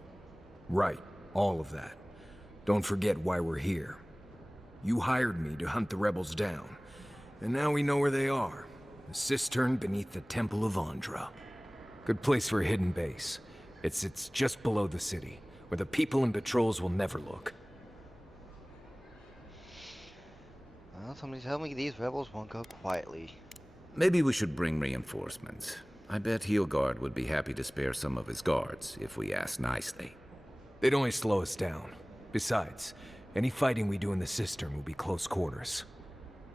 Right, all of that. Don't forget why we're here. You hired me to hunt the rebels down, and now we know where they are. The cistern beneath the Temple of Andra. Good place for a hidden base. It sits just below the city, where the people and patrols will never look. Well, somebody tell me these rebels won't go quietly. Maybe we should bring reinforcements. I bet Heelguard would be happy to spare some of his guards, if we ask nicely. They'd only slow us down. Besides, any fighting we do in the cistern will be close quarters.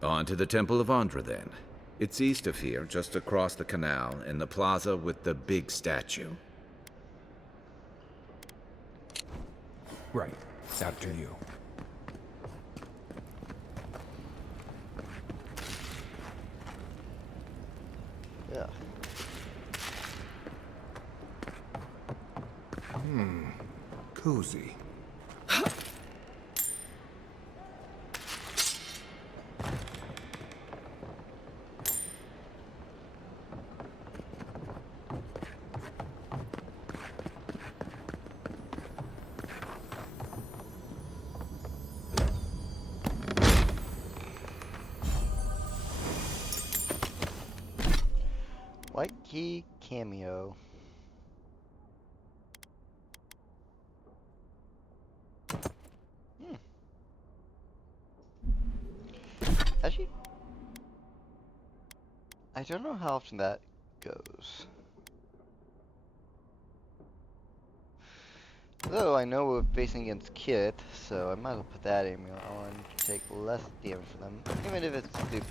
On to the Temple of Andra, then. It's east of here, just across the canal, in the plaza with the big statue. Right, after you. Yeah. Cozy. White key cameo. Actually, I don't know how often that goes. Though I know we're facing against Kit, so I might as well put that aiming on to take less damage from them, even if it's 2%.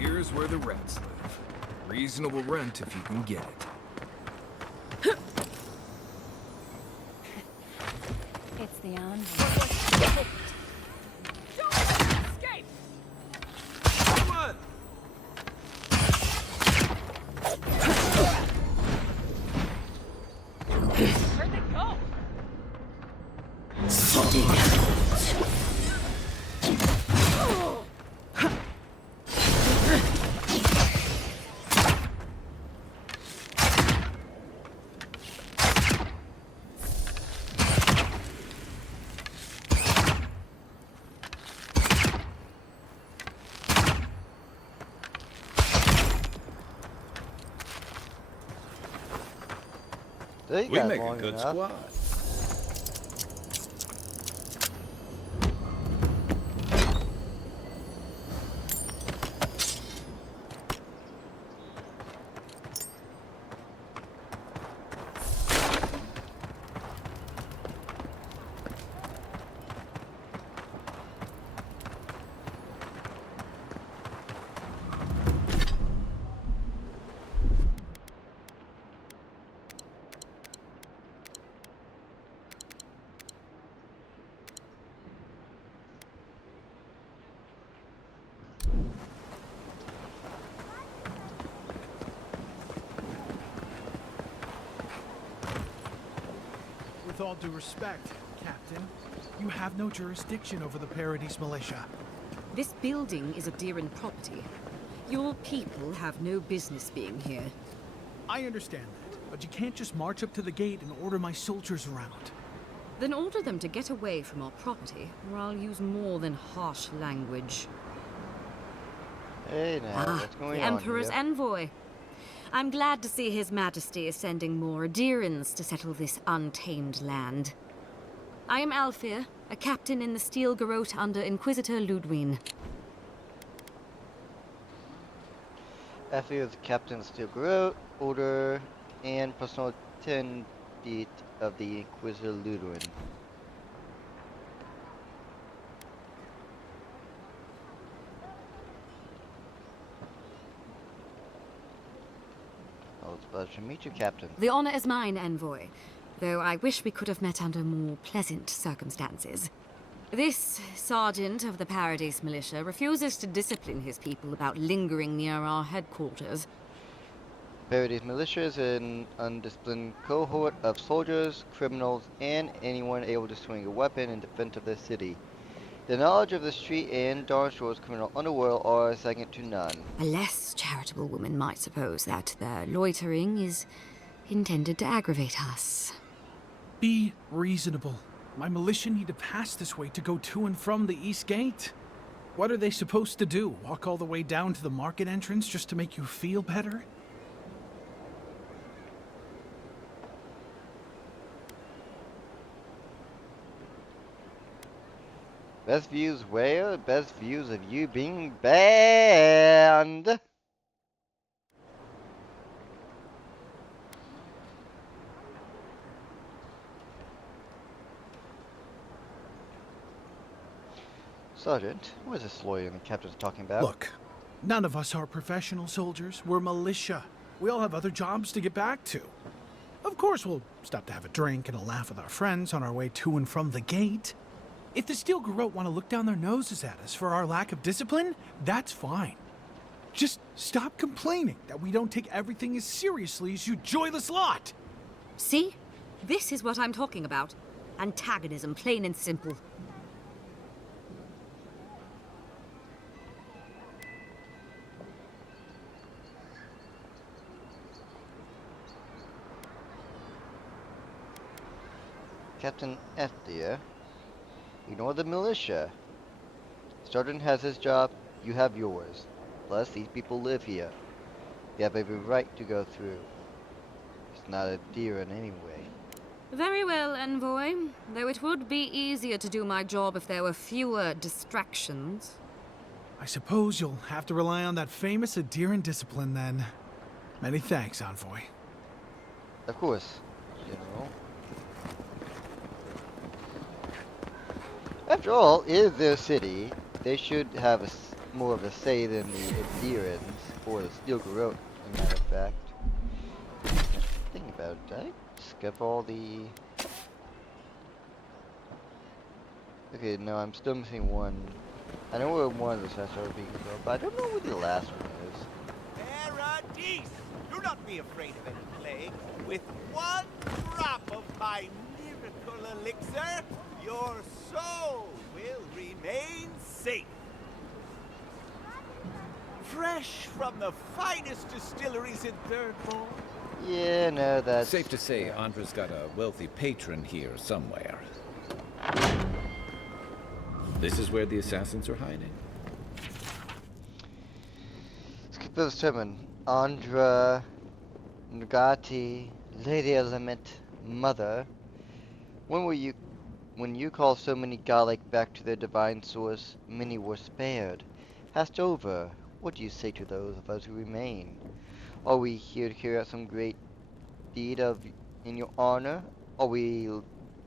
Here's where the rats live. Reasonable rent if you can get it. It's the Andra. They We got make a long good enough. squad. With all due respect, Captain, you have no jurisdiction over the Paradise Militia. This building is Adiran property. Your people have no business being here. I understand that, but you can't just march up to the gate and order my soldiers around. Then order them to get away from our property, or I'll use more than harsh language. Hey now, what's going the on Emperor's here? envoy. I'm glad to see His Majesty is sending more Adirans to settle this untamed land. I am Alfir, a captain in the Steel Garrote under Inquisitor Ludwine. Effie is the captain of Steel Garrote, order, and personal attendant of the Inquisitor Ludwin. Oh, it's a pleasure to meet you, Captain. The honor is mine, envoy, though I wish we could have met under more pleasant circumstances. This sergeant of the Paradise Militia refuses to discipline his people about lingering near our headquarters. Paradise Militia is an undisciplined cohort of soldiers, criminals, and anyone able to swing a weapon in defense of their city. The knowledge of the street and Darnshore's criminal underworld are second to none. A less charitable woman might suppose that their loitering is intended to aggravate us. Be reasonable. My militia need to pass this way to go to and from the East Gate. What are they supposed to do? Walk all the way down to the market entrance just to make you feel better? Best views where? Best views of you being banned. Sergeant, what is this lawyer and the captain's talking about? Look, none of us are professional soldiers. We're militia. We all have other jobs to get back to. Of course, we'll stop to have a drink and a laugh with our friends on our way to and from the gate. If the Steel Garrote want to look down their noses at us for our lack of discipline, that's fine. Just stop complaining that we don't take everything as seriously as you joyless lot. See? This is what I'm talking about. Antagonism, plain and simple. Captain F, dear. Ignore the militia. Sergeant has his job, you have yours. Plus, these people live here. They have every right to go through. It's not a deer in any way. Very well, envoy. Though it would be easier to do my job if there were fewer distractions. I suppose you'll have to rely on that famous Adiran discipline then. Many thanks, envoy. Of course, General. After all, it is their city. They should have more of a say than the Adirans, or the Steel Garrote, as a matter of fact. Think about it, did I skip all the... Okay, no, I'm still missing one. I know where one of the sets are being built, but I don't know where the last one is. Paradise! Do not be afraid of any plague. With one drop of my miracle elixir, your soul will remain safe. Fresh from the finest distilleries in Thirdborn. Yeah, no, that's... Safe to say Andra's got a wealthy patron here somewhere. This is where the assassins are hiding. Let's keep those determined. Andra, Nagati, Lady Element, Mother, when were you when you call so many godlike back to their divine source, many were spared. Passed over, what do you say to those of us who remain? Are we here to carry out some great deed in your honor? Are we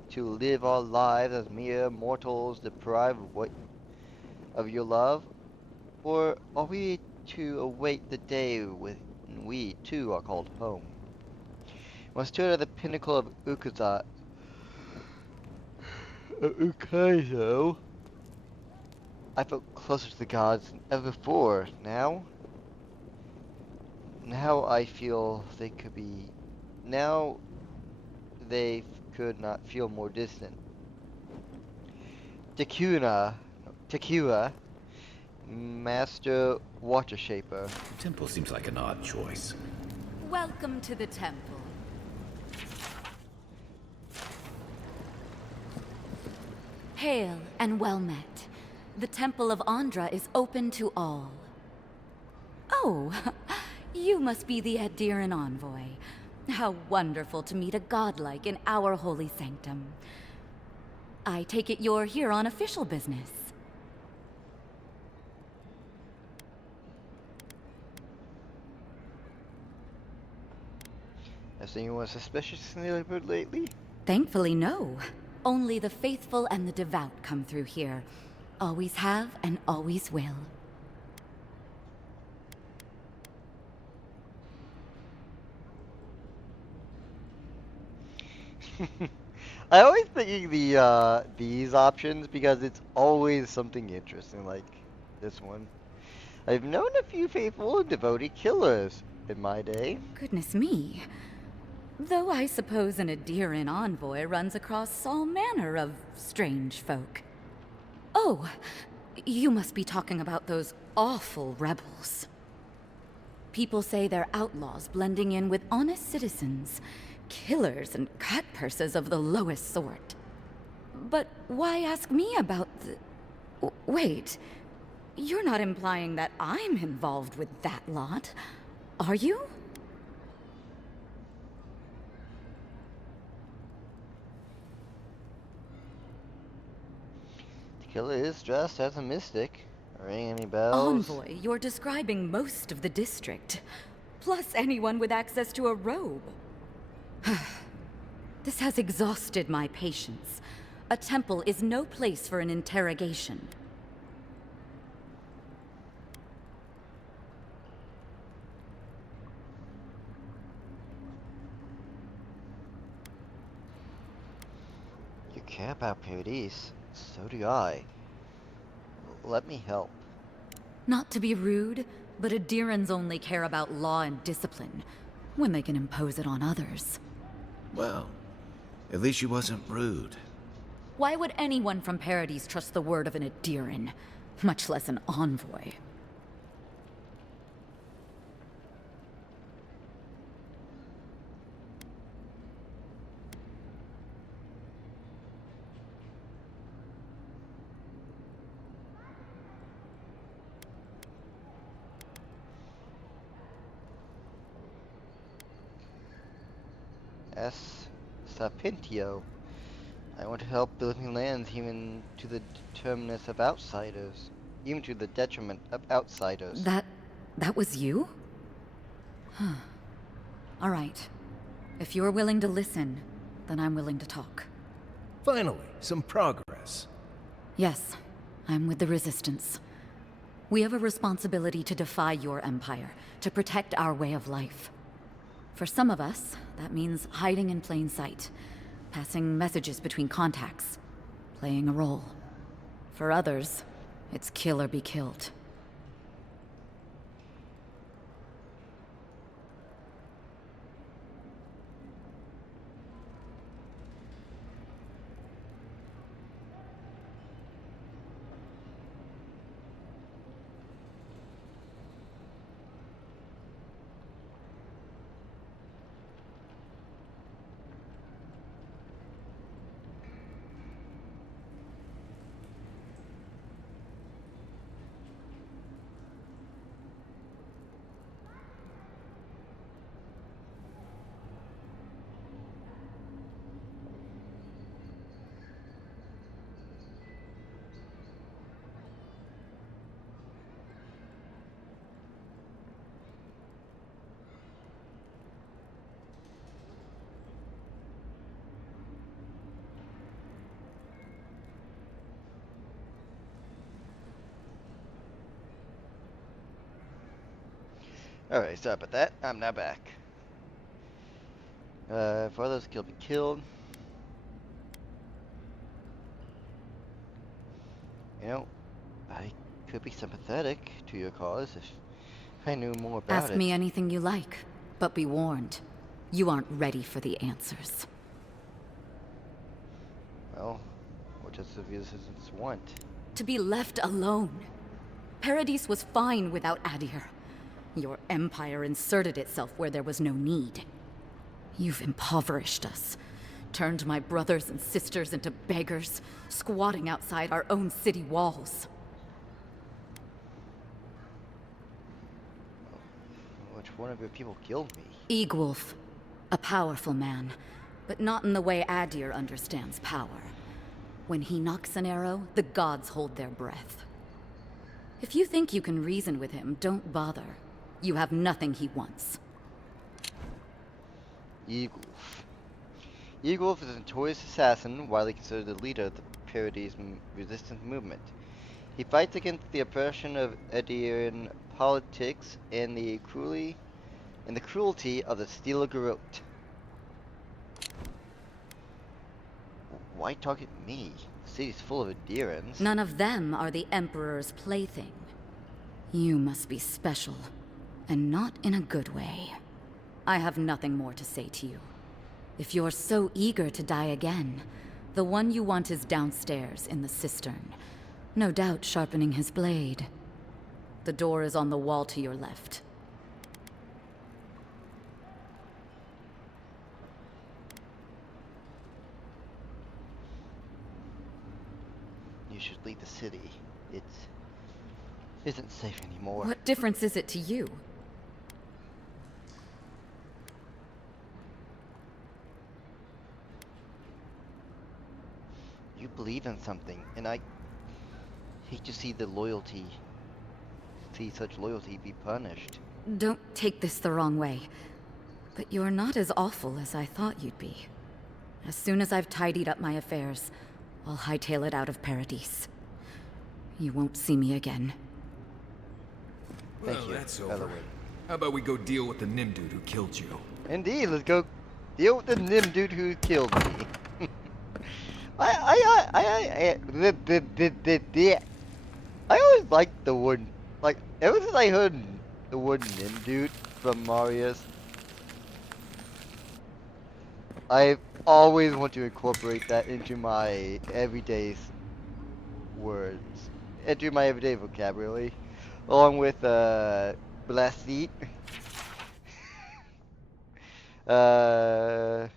to live our lives as mere mortals deprived of your love? Or are we to await the day when we, too, are called home? When I stood at the pinnacle of Ukaizo, I felt closer to the gods than ever before. Now I feel they could be. Now could not feel more distant. Tequila, Master Water Shaper. The temple seems like an odd choice. Welcome to the temple. Hail and well met. The Temple of Andra is open to all. Oh, you must be the Adiran envoy. How wonderful to meet a godlike in our holy sanctum. I take it you're here on official business. Has anyone suspicious in the neighborhood lately? Thankfully, no. Only the faithful and the devout come through here. Always have and always will. I always thinking these options because it's always something interesting like this one. I've known a few faithful and devoted killers in my day. Goodness me. Though I suppose an Adiran envoy runs across all manner of strange folk. Oh, you must be talking about those awful rebels. People say they're outlaws blending in with honest citizens, killers and cutpurses of the lowest sort. But why ask me about the... Wait, you're not implying that I'm involved with that lot, are you? The killer is dressed as a mystic. Ring any bells? Envoy, you're describing most of the district. Plus anyone with access to a robe. This has exhausted my patience. A temple is no place for an interrogation. You care about Paradise. So do I. Let me help. Not to be rude, but Adirans only care about law and discipline, when they can impose it on others. Well, at least she wasn't rude. Why would anyone from Paradise trust the word of an Adiran, much less an envoy? S. Sapintio. I want to help building lands even to the determinus of outsiders. Even to the detriment of outsiders. That was you? Huh. All right. If you're willing to listen, then I'm willing to talk. Finally, some progress. Yes, I'm with the Resistance. We have a responsibility to defy your empire, to protect our way of life. For some of us, that means hiding in plain sight, passing messages between contacts, playing a role. For others, it's kill or be killed. Alright, sorry about that. I'm now back. For others killed be killed. You know, I could be sympathetic to your cause if I knew more about Ask it. me anything you like, but be warned. You aren't ready for the answers. Well, what does the citizens want? To be left alone. Paradis was fine without Adir. Your empire inserted itself where there was no need. You've impoverished us. Turned my brothers and sisters into beggars, squatting outside our own city walls. Which one of your people killed me? Eagwolf. A powerful man, but not in the way Adir understands power. When he knocks an arrow, the gods hold their breath. If you think you can reason with him, don't bother. You have nothing he wants. Eagwolf. Eagwolf is a notorious assassin, widely considered the leader of the Paradis resistance movement. He fights against the oppression of Adiran politics and the cruelty of the Steel Garrote. Why target me? The city's full of Adirans. None of them are the Emperor's plaything. You must be special, and not in a good way. I have nothing more to say to you. If you're so eager to die again, the one you want is downstairs in the cistern. No doubt sharpening his blade. The door is on the wall to your left. You should leave the city. It isn't safe anymore. What difference is it to you? You believe in something, and I hate to see such loyalty be punished. Don't take this the wrong way, but you're not as awful as I thought you'd be. As soon as I've tidied up my affairs, I'll hightail it out of Paradis. You won't see me again. Well, Thank you, that's by the over. way. How about we go deal with the Nim dude who killed you? Indeed, let's go deal with the Nim dude who killed me. I always liked the word, like, ever since I heard the word Nim dude from Marius, I always want to incorporate that into my everyday words, into my everyday vocabulary, along with, Blastite. I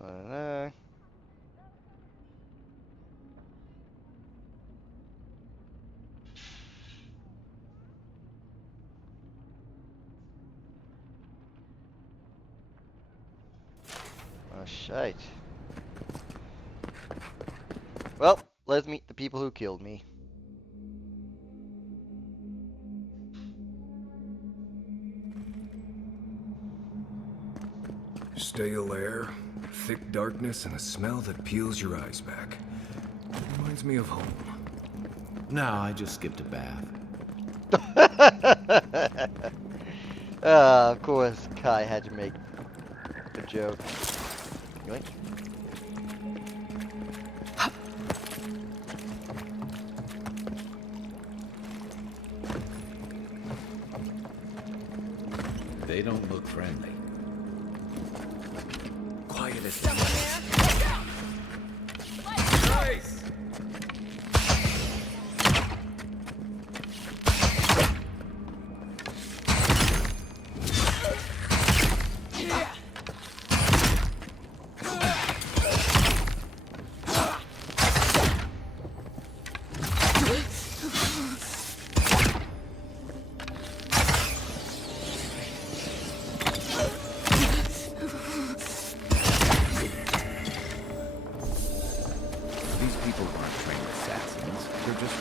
don't know. Oh, shite. Well, let's meet the people who killed me. Stale air, thick darkness, and a smell that peels your eyes back. Reminds me of home. No, I just skipped a bath. Of course, Kai had to make a joke. Yoink. They don't look friendly. Quiet as Nice!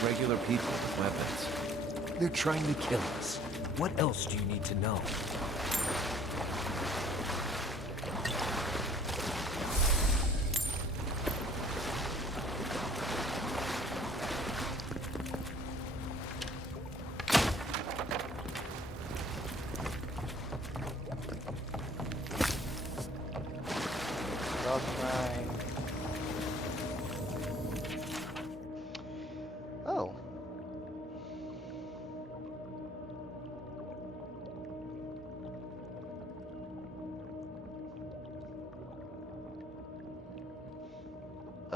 Regular people with weapons. They're trying to kill us. What else do you need to know?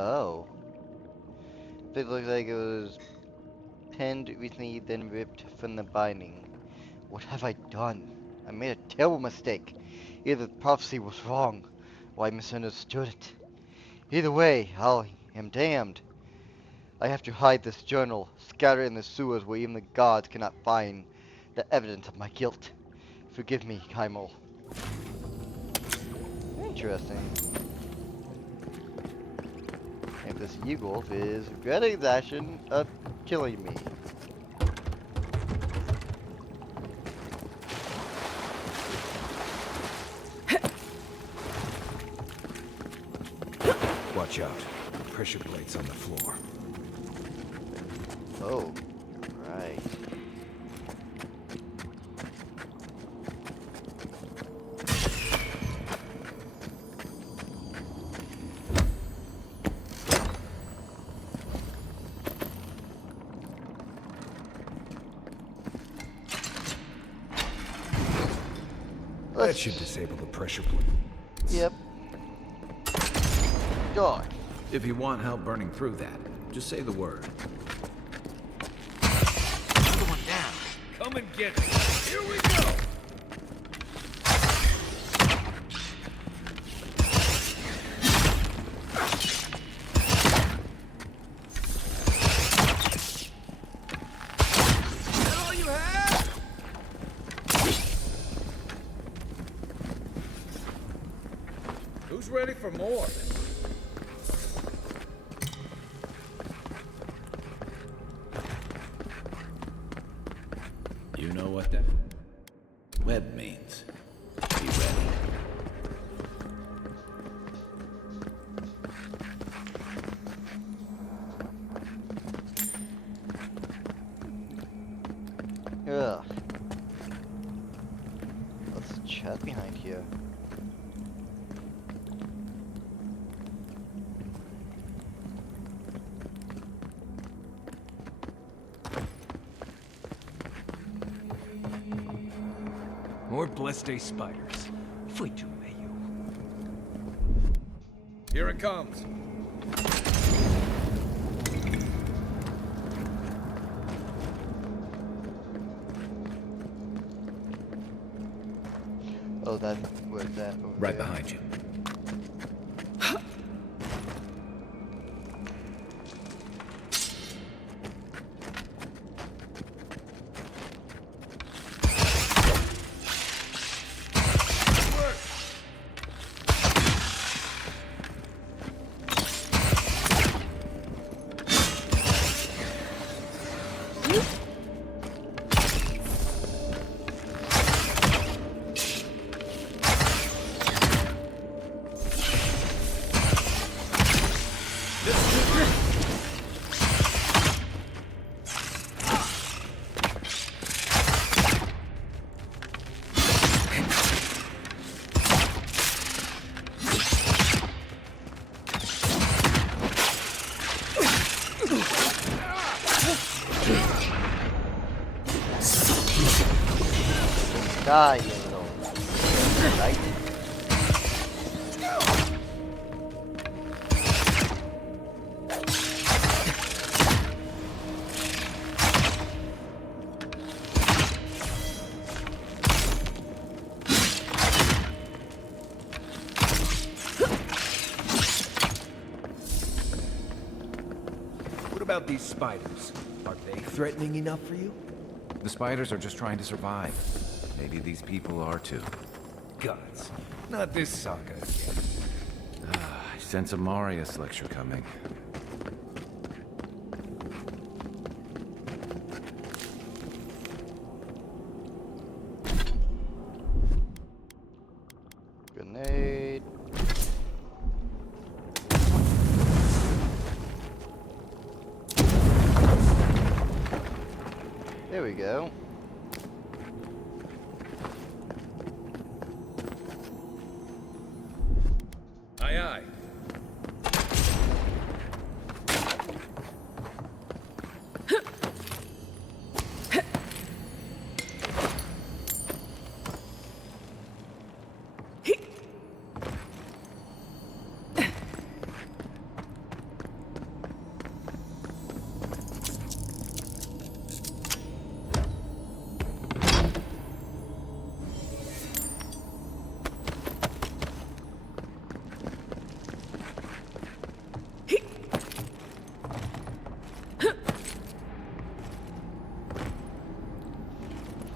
Oh. It looks like it was pinned recently, then ripped from the binding. What have I done? I made a terrible mistake. Either the prophecy was wrong, or I misunderstood it. Either way, I am damned. I have to hide this journal, scatter it in the sewers where even the gods cannot find the evidence of my guilt. Forgive me, Kimal. Interesting. And this Yugolf is regretting his action of killing me. Watch out. Pressure plates on the floor. Oh, right. That should disable the pressure plate. Yep. God. If you want help burning through that, just say the word. Another one down. Come and get me. Here we go. Is that all you have? Who's ready for more? You know what that web means. Be ready. Ugh. What's the chat behind here? More Blessed spiders. Fight you, may you. Here it comes. Oh, that was that over Right there. behind you. Die, you little. Right? What about these spiders? Are they threatening enough for you? The spiders are just trying to survive. Maybe these people are too. Gods. Not this saga again. I sense a Marius lecture coming. Grenade. There we go. Aye, aye.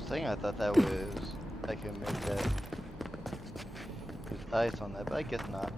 thing, I thought that was, I could make that, there's ice on that, but I guess not.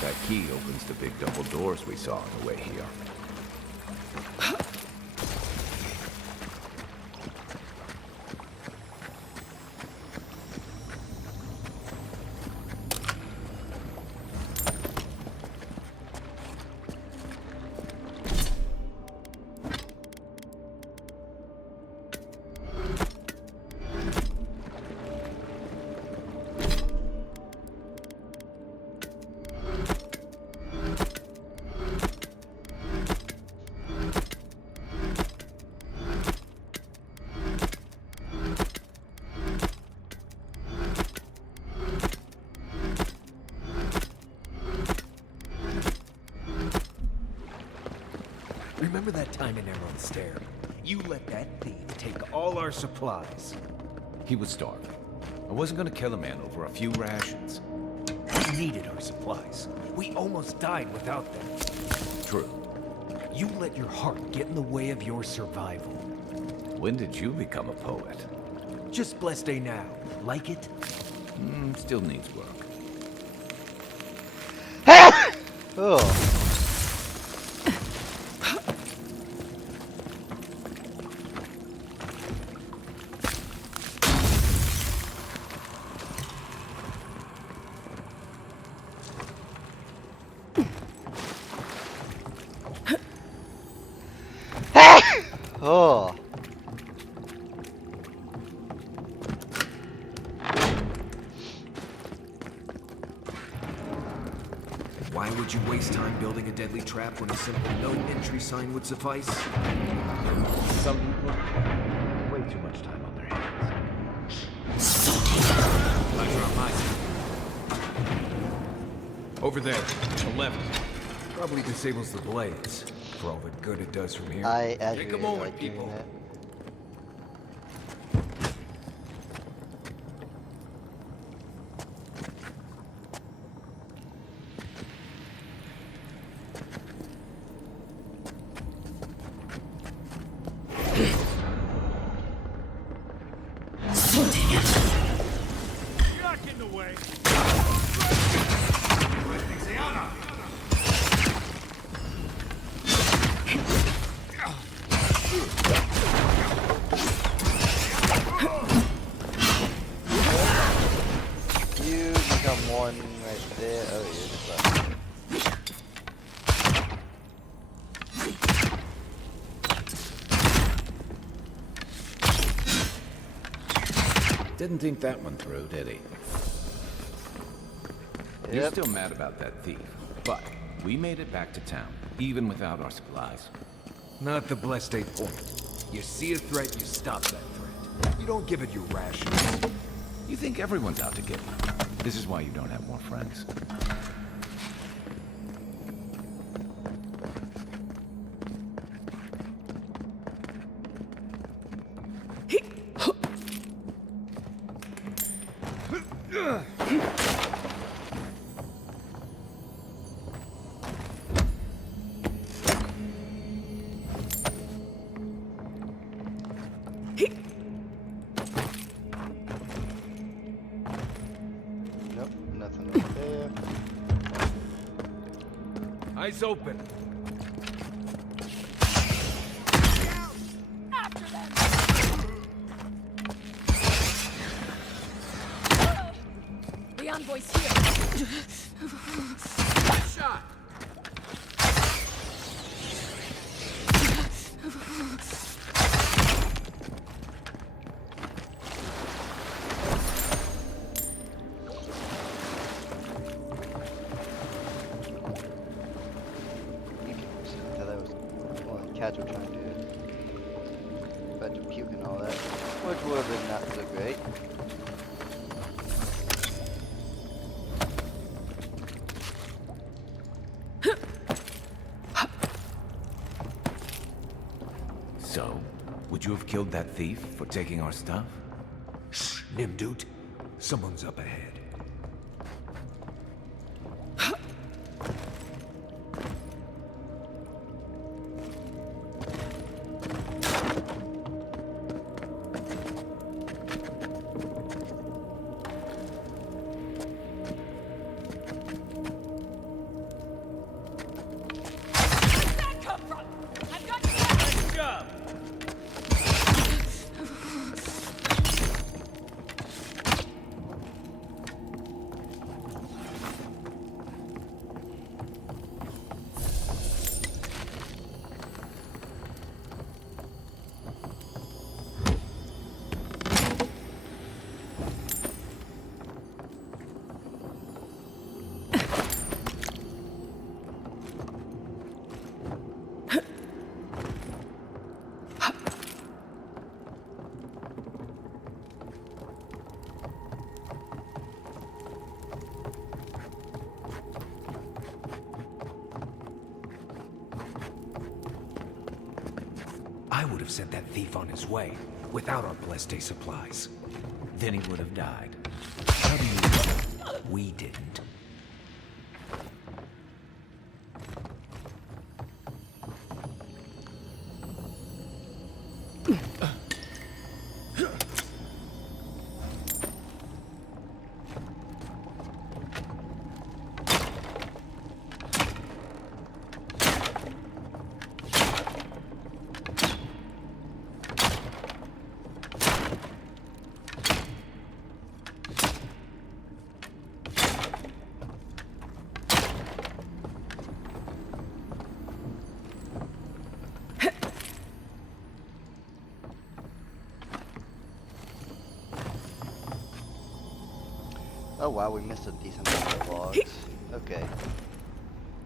That key opens the big double doors we saw on the way here. Remember that time in Emerald Stair? You let that thief take all our supplies. He was starving. I wasn't gonna kill a man over a few rations. We needed our supplies. We almost died without them. True. You let your heart get in the way of your survival. When did you become a poet? Just blessed day now. Like it? Still needs work. Oh. Oh. Why would you waste time building a deadly trap when a simple no entry sign would suffice? Some people have way too much time on their hands. Pleasure on my side. Over there, 11. Probably disables the blades. For all the good it does from here. I Take actually a really moment, like doing people. that. Back in the way. You become one right there. Oh, you're just left. Didn't think that one through, did he? You're still mad about that thief, but we made it back to town, even without our supplies. Not the blessed day point. You see a threat, you stop that threat. You don't give it your rations. You think everyone's out to get you. This is why you don't have more friends. Nope, nothing right there. Eyes open. voice here. Shot! So that was one of the cats were trying to do. About to puke and all that. Which would have been not so great. So, would you have killed that thief for taking our stuff? Shh, Nimdut. Someone's up ahead. I would have sent that thief on his way, without our Bleste supplies. Then he would have died. How do you know? We didn't. Oh wow, we missed a decent amount of logs. Okay.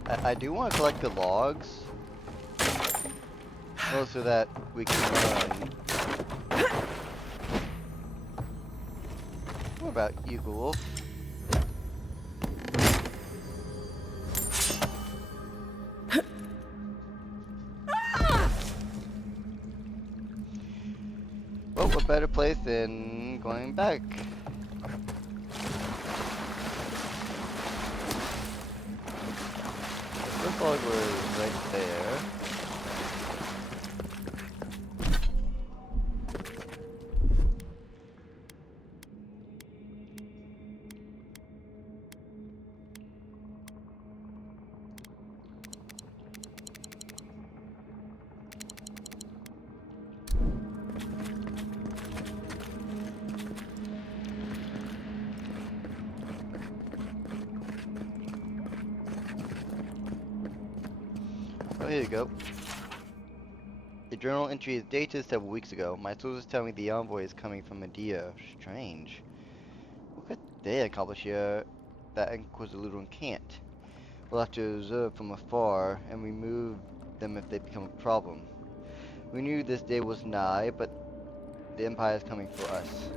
I do want to collect the logs. Well, so that we can run. What about you, Wolf? Well, what better place than going back? This log was right there. Oh, here you go. The journal entry is dated several weeks ago. My sources tell me the envoy is coming from Medea. Strange. What could they accomplish here that Inquisitor Ludwig can't? We'll have to observe from afar and remove them if they become a problem. We knew this day was nigh, but the Empire is coming for us.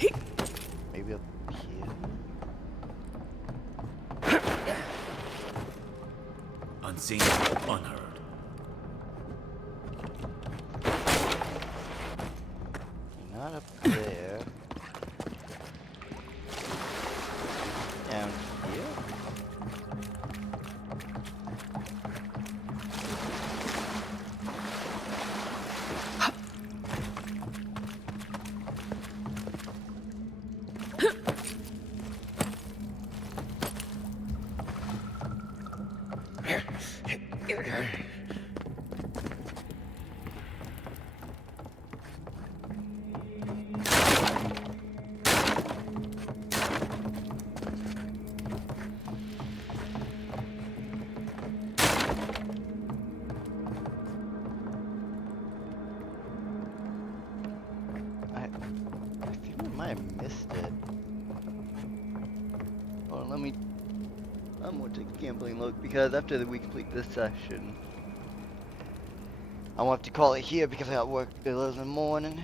Maybe up here? Unseen, unheard. Not up there. Down here? I think I might have missed it. Hold on, I'm gonna take a gambling look because after we complete this session, I want to call it here because I got work early in the morning.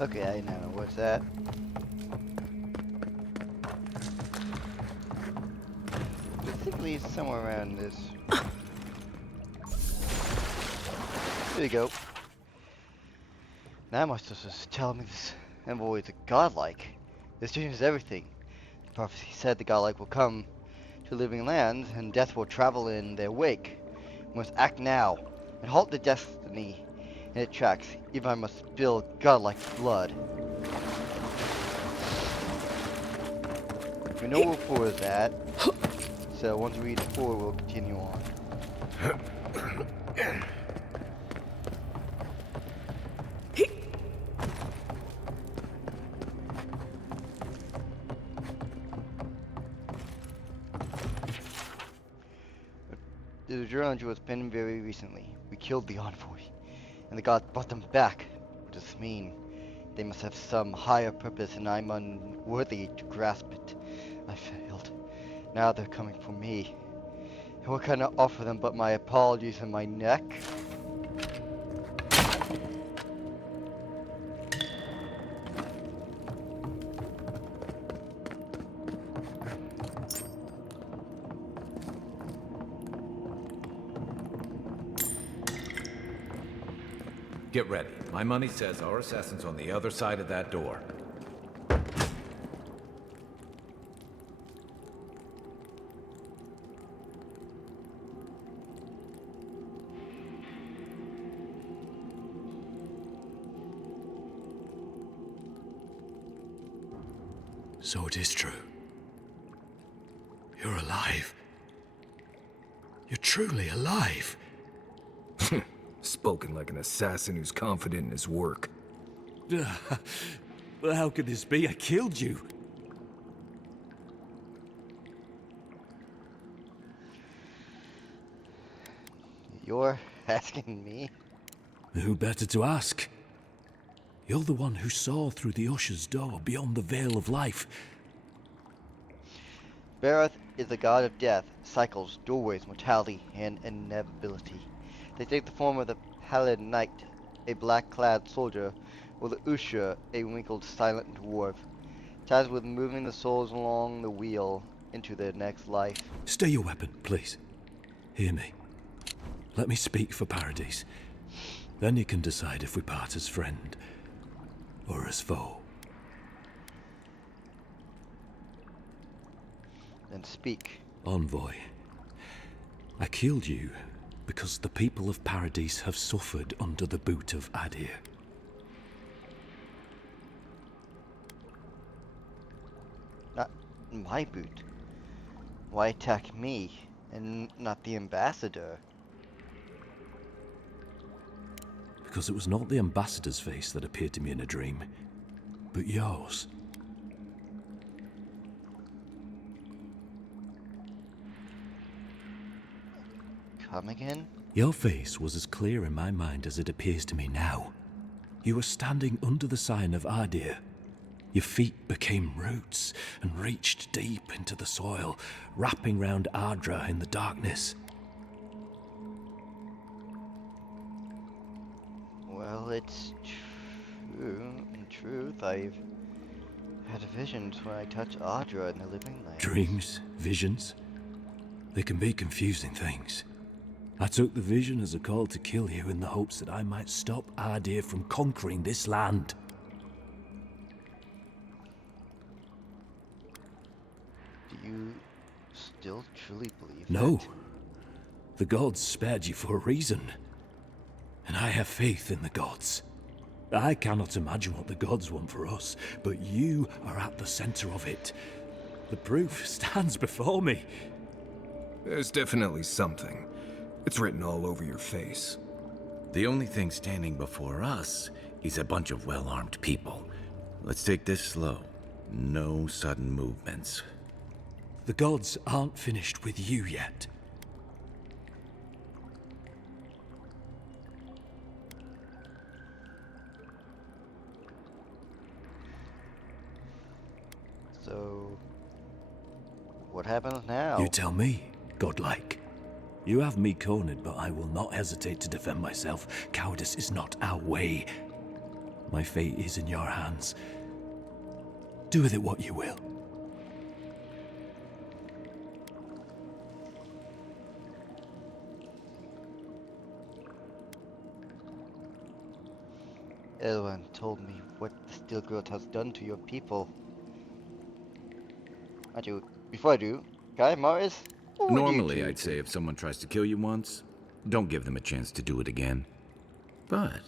Okay, I know. What's that? This basically somewhere around this. There you go. Now my sources tell me this envoy is godlike. This changes everything. The prophecy said the godlike will come to living lands, and death will travel in their wake. We must act now, and halt the destiny in its tracks, even if I must spill godlike blood. We know where 4 is at, so once we reach 4, we'll continue on. The journal was penned very recently. We killed the envoy, and the gods brought them back. What does this mean? They must have some higher purpose, and I'm unworthy to grasp it. I failed. Now they're coming for me. And what can I offer them but my apologies and my neck? Get ready. My money says our assassin's on the other side of that door. So it is true. You're alive. You're truly alive. Spoken like an assassin who's confident in his work. Well, how could this be? I killed you. You're asking me? Who better to ask? You're the one who saw through the usher's door beyond the veil of life. Barroth is the god of death, cycles, doorways, mortality, and inevitability. They take the form of the pallid knight, a black-clad soldier, or the usher, a wrinkled, silent dwarf, tasked with moving the souls along the wheel into their next life. Stay your weapon, please. Hear me. Let me speak for Paradise. Then you can decide if we part as friend or as foe. Then speak. Envoy, I killed you because the people of Paradise have suffered under the boot of Adir. Not my boot. Why attack me, and not the ambassador? Because it was not the ambassador's face that appeared to me in a dream, but yours. Come again? Your face was as clear in my mind as it appears to me now. You were standing under the sign of Adir. Your feet became roots and reached deep into the soil, wrapping round Ardra in the darkness. Well, it's true. In truth, I've had visions when I touch Ardra in the living land. Dreams, visions, they can be confusing things. I took the vision as a call to kill you in the hopes that I might stop Adir from conquering this land. Do you still truly believe No. that? The gods spared you for a reason. And I have faith in the gods. I cannot imagine what the gods want for us, but you are at the center of it. The proof stands before me. There's definitely something. It's written all over your face. The only thing standing before us is a bunch of well-armed people. Let's take this slow. No sudden movements. The gods aren't finished with you yet. So, what happens now? You tell me, godlike. You have me cornered, but I will not hesitate to defend myself. Cowardice is not our way. My fate is in your hands. Do with it what you will. Everyone told me what the Steel Growth has done to your people. Before I do, Guy, Morris, what would you Normally, two I'd say do? if someone tries to kill you once, don't give them a chance to do it again. But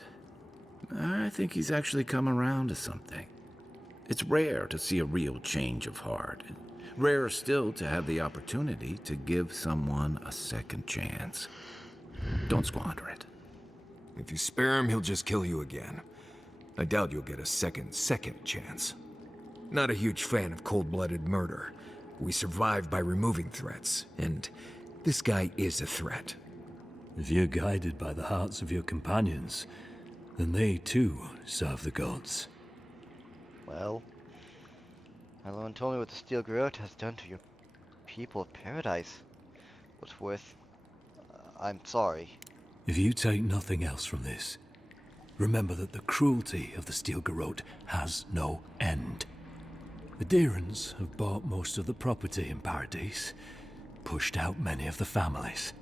I think he's actually come around to something. It's rare to see a real change of heart. Rarer still to have the opportunity to give someone a second chance. Don't squander it. If you spare him, he'll just kill you again. I doubt you'll get a second chance. Not a huge fan of cold-blooded murder. We survive by removing threats, and this guy is a threat. If you're guided by the hearts of your companions, then they too serve the gods. Well, everyone told me what the Steel Growth has done to your people of Paradise. What's worth, I'm sorry. If you take nothing else from this, remember that the cruelty of the Steel Garrote has no end. The Deerans have bought most of the property in Paradise, pushed out many of the families.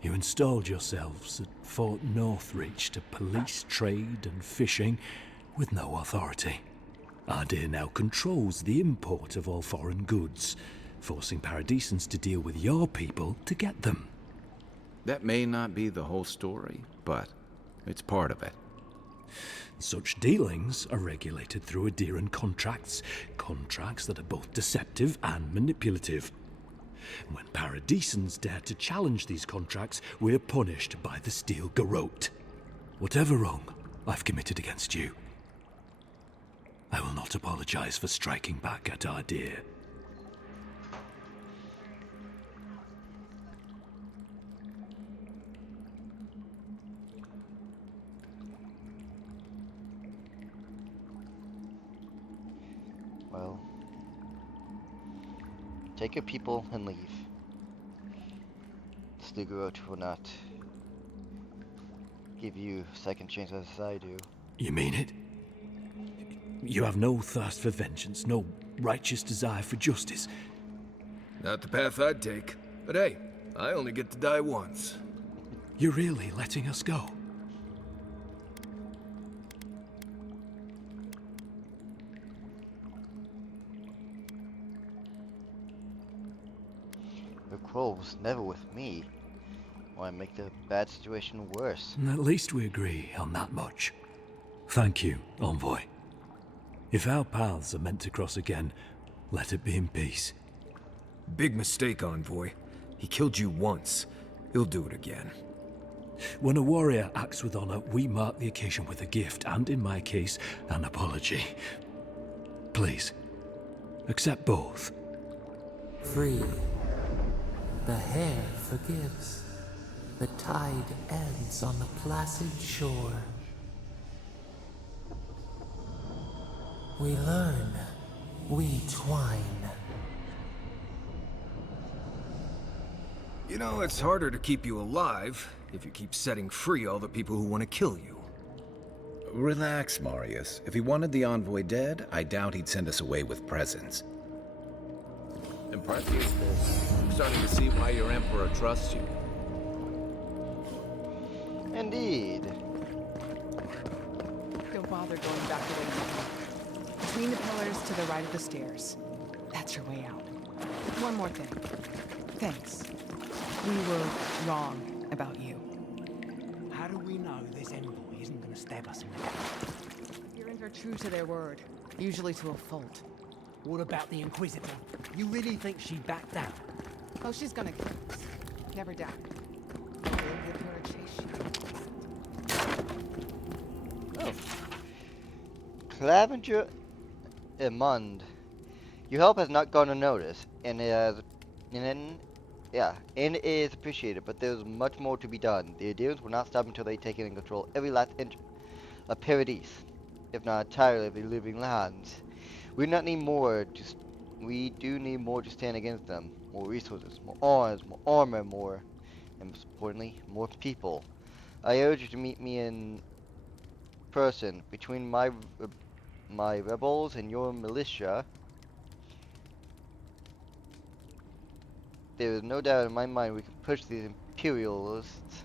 You installed yourselves at Fort Northreach to police trade and fishing with no authority. Ardir now controls the import of all foreign goods, forcing Paradisans to deal with your people to get them. That may not be the whole story, but it's part of it. Such dealings are regulated through Adiran contracts that are both deceptive and manipulative. When Paradisans dare to challenge these contracts, we're punished by the Steel Garrote. Whatever wrong I've committed against you, I will not apologize for striking back at Ardir. Well, take your people and leave. Steel Growth will not give you second chances as I do. You mean it? You have no thirst for vengeance, no righteous desire for justice. Not the path I'd take. But hey, I only get to die once. You're really letting us go? Your quarrel was never with me. Why make the bad situation worse? At least we agree on that much. Thank you, Envoy. If our paths are meant to cross again, let it be in peace. Big mistake, Envoy. He killed you once. He'll do it again. When a warrior acts with honor, we mark the occasion with a gift, and in my case, an apology. Please, accept both. Free. The hair forgives. The tide ends on the placid shore. We learn. We twine. You know, it's harder to keep you alive if you keep setting free all the people who want to kill you. Relax, Marius. If he wanted the envoy dead, I doubt he'd send us away with presents. And partly it's this. I'm starting to see why your emperor trusts you. Indeed. Don't bother going back the way you came. Between the pillars to the right of the stairs. That's your way out. One more thing. Thanks. We were wrong about you. How do we know this envoy isn't going to stab us in the back? Deerans are true to their word, usually to a fault. What about the Inquisitor? You really think she backed down? Oh, she's gonna kill us. Never doubt. We'll give her a chase. Oh. Clavenger Emund. Your help has not gone unnoticed, and it is appreciated, but there's much more to be done. The Adherents will not stop until they take in and control every last inch of Paradise, if not entirely of the living lands. We do need more to stand against them. More resources, more arms, more armor, more, and most importantly, more people. I urge you to meet me in person. Between my rebels and your militia, there is no doubt in my mind we can push these imperialists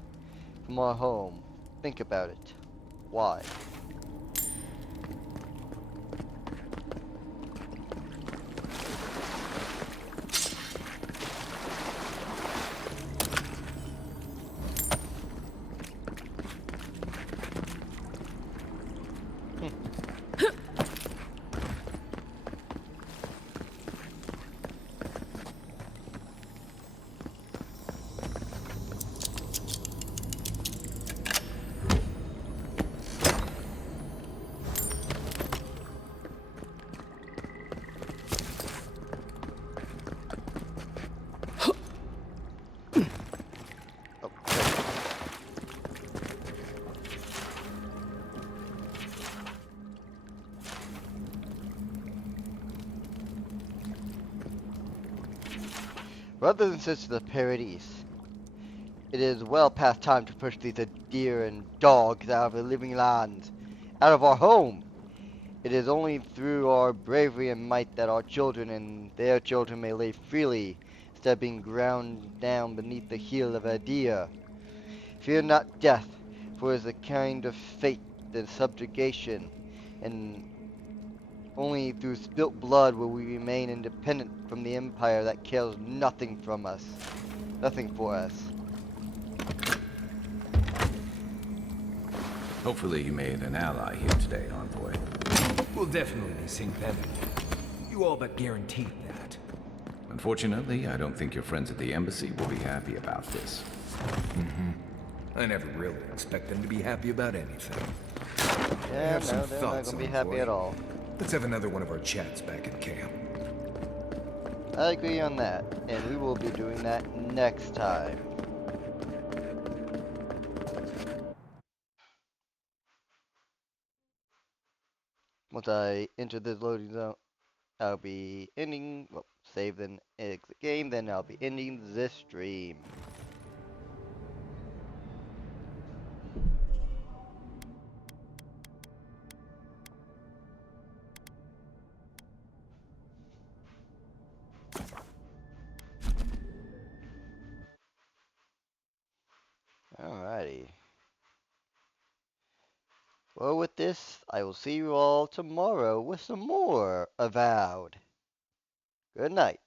from our home. Think about it. Why? Brothers and sisters of Paradise, it is well past time to push these deer and dogs out of the living land, out of our home. It is only through our bravery and might that our children and their children may live freely, instead of being ground down beneath the heel of a deer. Fear not death, for it is a kind of fate and subjugation, and only through spilt blood will we remain independent from the empire that cares nothing from us, nothing for us. Hopefully you made an ally here today, Envoy. We'll definitely sink them in. You all but guaranteed that. Unfortunately, I don't think your friends at the embassy will be happy about this. I never really expect them to be happy about anything. I Yeah, have some no, they're not thoughts, gonna be happy Envoy. at all. Let's have another one of our chats back at camp. I agree on that, and we will be doing that next time. Once I enter this loading zone, I'll be ending, well, save then exit game, then I'll be ending this stream. Alrighty. Well, with this, I will see you all tomorrow with some more Avowed. Good night.